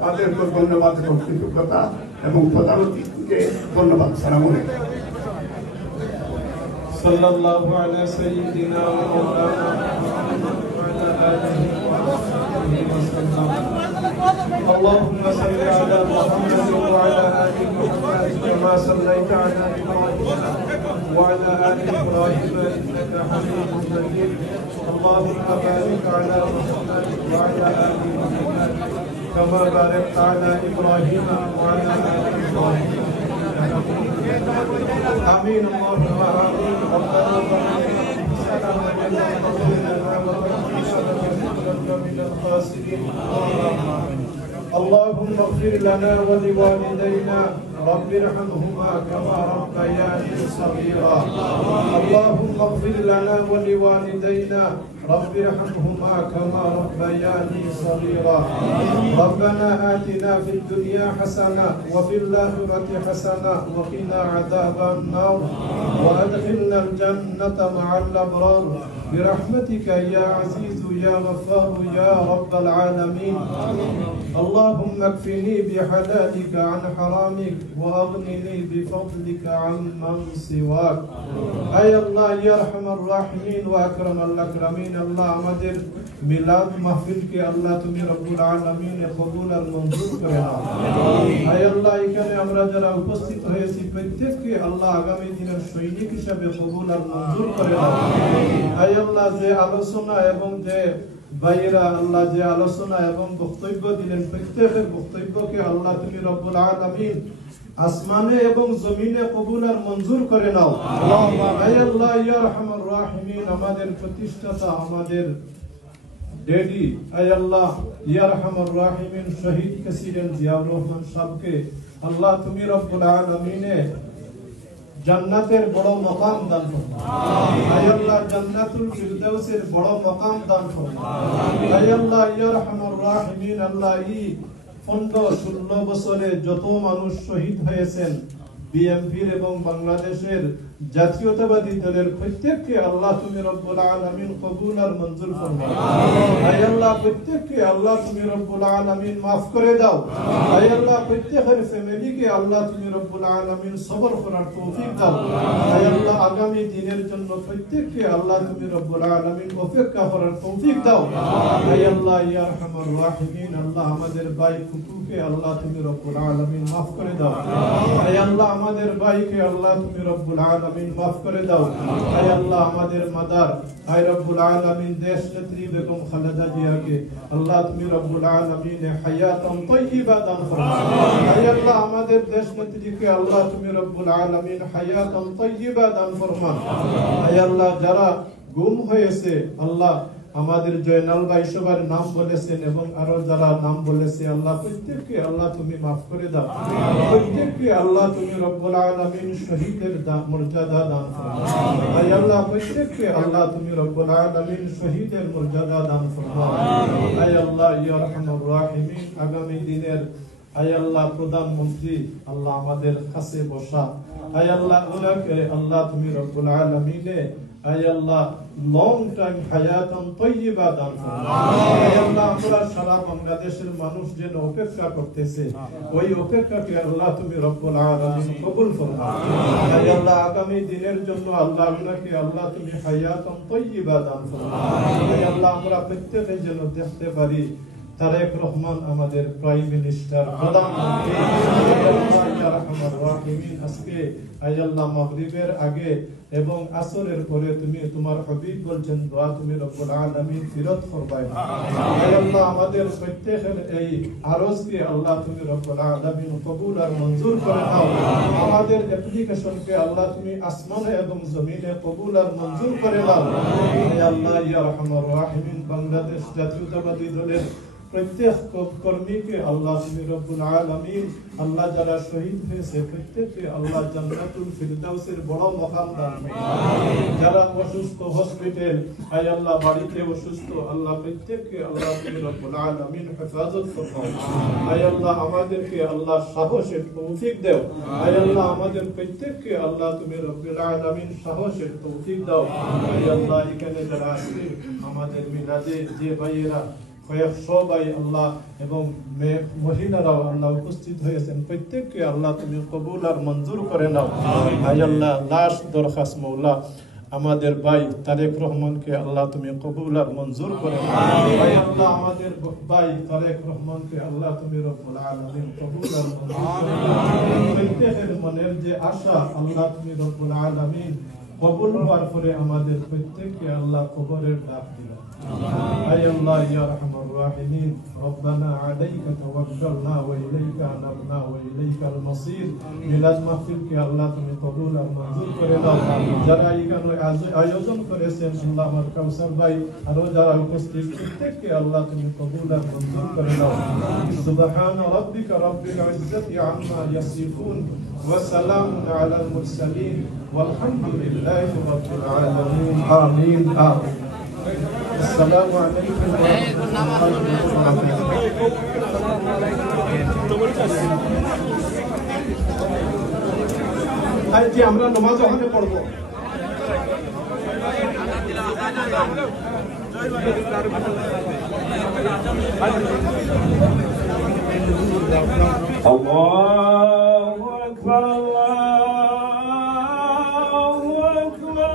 তাদেরকে ধন্যবাদ এবং কৃতজ্ঞতা, এবং প্রধান অতিথিকে ধন্যবাদ। সালাম আলাইকুম। সাল্লাল্লাহু আলা সাইয়্যিদিনা ওয়া মাওলানা মুহাম্মাদ ওয়া আলা আলিহি ওয়া সাহবিহি ওয়া সাল্লাম। আল্লাহুম্মা সাল্লি আলা মুহাম্মাদ ওয়া আলা আলি মুহাম্মাদ কামা সাল্লাইতা আলা ইব্রাহিম ওয়া আলা আলি ইব্রাহিম ইন্নাকা হামিদুম মাজিদ। আল্লাহুম্মা বারিক আলা মুহাম্মাদ ওয়া আলা আলি মুহাম্মাদ কামা বারাকতা আলা ইব্রাহিম ওয়া আলা আলি ইব্রাহিম ইন্নাকা হামিদুম মাজিদ। آمين اللهم آمين. ربنا من الخاسرين. اللهم اغفر لنا ولوالدينا رب ارحمهما كما ربياني صغيرا. اللهم اغفر لنا ولوالدينا رب ارحمهما كما ربياني صغيرا. ربنا آتنا في الدنيا حسنة وفي الآخرة حسنة وقنا عذاب النار وأدخلنا الجنة مع الأبرار برحمتك يا عزيز يا غفار يا رب العالمين. اللهم اكفني بحلالك عن حرامك وأغنني بفضلك عمن سواك. أي الله يا أرحم الراحمين وأكرم الأكرمين. আল্লাহ আমাদের মিলাদ মাহফিলকে আল্লাহ তুমি রব্বুল আলামিন কবুল আর মঞ্জুর করে নাও। আয় আল্লাহ এখানে আমরা যারা উপস্থিত হয়েছি প্রত্যেককে আল্লাহ আগামী দিনের সৈনিক হিসাবে কবুল আর মঞ্জুর করে নাও। আয় আল্লাহ যে আলোচনা এবং যে ভাইয়েরা আল্লাহ যে আলোচনা এবং বক্তব্য দিলেন, প্রত্যেকের বক্তব্যকে আল্লাহ তুমি রব্বুল আলামিন আসমানে এবং জমিনে কবুল আর মঞ্জুর করে নাও। আয় আল্লাহ ইয়া আরহামার রাহিমিন, আমাদের প্রতিষ্ঠাতা, আমাদের ডেডি, আয় আল্লাহ ইয়া আরহামার রাহিমিন শহীদ প্রেসিডেন্ট জিয়াউর রহমান সাহেবকে আল্লাহ তুমি রব্বুল আলামিনে জান্নাতের বড় মাকাম দান ফরমাও। আয় আল্লাহ জান্নাতুল ফিরদাউসের বড় মাকাম দান ফরমাও। আয় আল্লাহ ইয়া আরহামার রাহিমিন, আল্লাহ এই 15-16 বছরে যত মানুষ শহীদ হয়েছেন বিএনপির এবং বাংলাদেশের জাতীয়তাবাদী দলের প্রত্যেককে আল্লাহ তুমি রব্বুল আলামিন কবুল আর মঞ্জুর ফরমাও। আয় আল্লাহ প্রত্যেককে আল্লাহ তুমি রব্বুল আলামিন মাফ করে দাও। আয় আল্লাহ প্রত্যেকের ফ্যামিলিকে আল্লাহ তুমি রব্বুল আলামিন সবর করার তৌফিক দাও। আয় আল্লাহ আগামী দিনের জন্য প্রত্যেককে আল্লাহ তুমি রব্বুল আলামিন অপেক্ষা করার তৌফিক দাও। আয় আল্লাহ ইয়া আরহামার রাহিমিন, আল্লাহ আমাদের ভাই ফুকুকে আল্লাহ তুমি রব্বুল আলামিন মাফ করে দাও। আয় আল্লাহ আমাদের ভাইকে আল্লাহ তুমি রব্বুল আলামিন মাফ করে দাও। আয় আল্লাহ আমাদের মাদার, আয় রব্বুল আলামিন দেশ নেত্রী বেগম খালেদা জিয়াকে আল্লাহ তুমি রব্বুল আলামিন হায়াতান তাইয়্যিবা দান ফরমাও। আয় আল্লাহ আমাদের দেশ নেত্রীকে আল্লাহ তুমি রব্বুল আলামিন হায়াতান তাইয়্যিবা দান ফরমাও। আয় আল্লাহ যারা গুম হয়েছে আল্লাহ আমাদের জয়নাল ভাই সবার নাম বলেছেন এবং আরো যারা নাম বলেছে আল্লাহ প্রত্যেককে আল্লাহ তুমি মাফ করে দাও। প্রত্যেককে আল্লাহ তুমি রব্বুল আলামিন শহীদের মর্যাদা দান ফরমাও। আয় আল্লাহ প্রত্যেককে আল্লাহ তুমি রব্বুল আলামিন শহীদের মর্যাদা দান ফরমাও। আয় আল্লাহ ইয়া আরহামার রাহিমিন, আগামী দিনের আয় আল্লাহ প্রধানমন্ত্রী আল্লাহ আমাদের কাছে বসা, আয় আল্লাহ ওনাকে আল্লাহ তুমি রব্বুল আলামিনে আয় আল্লাহ লং টাইম হায়াতান তাইয়্যিবা দান করুন। আয় আল্লাহ আমরা সারা বাংলাদেশের মানুষ যেন অপেক্ষা করতেছে, ওই অপেক্ষাকে আল্লাহ তুমি রব্বুল আলামিন কবুল ফরমাও। আয় আল্লাহ আগামী দিনের জন্য আল্লাহ আপনাকে আল্লাহ তুমি হায়াতান তাইয়্যিবা দান করুন। আয় আল্লাহ আমরা প্রত্যেকে যেন দেখতে পারি তারেক রহমান আমাদের প্রাইম মিনিস্টার, প্রধানমন্ত্রী। ইয়া রাহমার রাহিমিন, আজকে আয় আল্লাহ মাগরিবের আগে এবং আসরের পরে তুমি তোমার হাবিব বলছেন দোয়া তুমি রব্বুল আলামিন ফিরত করবাই। আয় আল্লাহ আমাদের প্রত্যেকের এই আরজকে আল্লাহ তুমি রব্বুল আলামিন কবুল আর মঞ্জুর করে নাও। আমাদের অ্যাপ্লিকেশনকে আল্লাহ তুমি আসমানে এবং জমিনে কবুল আর মঞ্জুর করে নাও। আয় আল্লাহ ইয়া রাহমার রাহিমিন, বাংলাদেশ জাতীয়তাবাদী দলের প্রত্যেক কর্মীকে আল্লাহ তুমি রব্বুল আলামিন, আল্লাহ যারা শহীদ হয়েছে প্রত্যেককে আল্লাহ জান্নাতুল ফিরদাউসের বড় মাকাম দান করুন। যারা অসুস্থ হসপিটাল, আয় আল্লাহ বাড়িতে অসুস্থ, আল্লাহ প্রত্যেককে আল্লাহ তুমি রব্বুল আলামিন হেফাজত করুন। আয় আল্লাহ আমাদেরকে আল্লাহ সাহসের তৌফিক দাও। আয় আল্লাহ আমাদের প্রত্যেককে আল্লাহ তুমি রব্বুল আলামিন সাহসের তৌফিক দাও। আয় আল্লাহ এখানে যারা আছে আমাদের মিলাদে যে ভাইয়েরা কয়েকশো ভাই আল্লাহ এবং মহিলারাও আল্লাহ উপস্থিত হয়েছেন, প্রত্যেককে আল্লাহ তুমি কবুল আর মঞ্জুর করে নাও। আয় আল্লাহ লাস্ট দরখাস্ত মৌলা আমাদের ভাই তারেক রহমানকে আল্লাহ তুমি কবুল আর মঞ্জুর করে নাও। আয় আল্লাহ আমাদের ভাই তারেক রহমানকে আল্লাহ তুমি রব্বুল আলামিন কবুল আর মঞ্জুর করে নাও। প্রত্যেকের মনের যে আশা আল্লাহ তুমি রব্বুল আলামিন কবুল হওয়ার পরে আমাদের প্রত্যেককে আল্লাহ কবরের ডাক দিলেন। أي الله يا أرحم الراحمين، ربنا عليك توكلنا وإليك أنبنا وإليك المصير। মিলাদ মাহফিলকে আল্লাহ তুমি কবুল আর মঞ্জুর করে দাও। যারা এখানে আয়োজন করেছেন আল্লাহ আমার কাউসার ভাই আরো যারা উপস্থিত প্রত্যেককে আল্লাহ তুমি কবুল আর মঞ্জুর করে দাও। সুবহান রাব্বিকা রাব্বিল ইজ্জাতি আম্মা ইয়াসিফুন ওয়া সালামুন আলাল মুরসালিন ওয়ালহামদুলিল্লাহি রাব্বিল আলামিন। আমিন আমিন। السلام عليكم ورحمة الله وبركاته। আমরা নামাজ ওখানে পড়বো। আল্লাহু আকবার, আল্লাহু আকবার,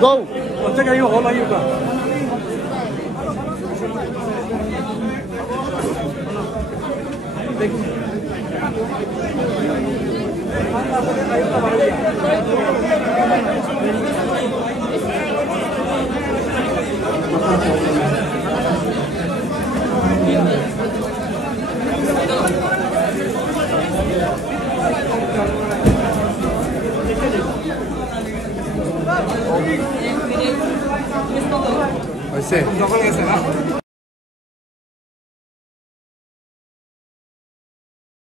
Go! I'll take you home, you go. Thank you. হয়েছে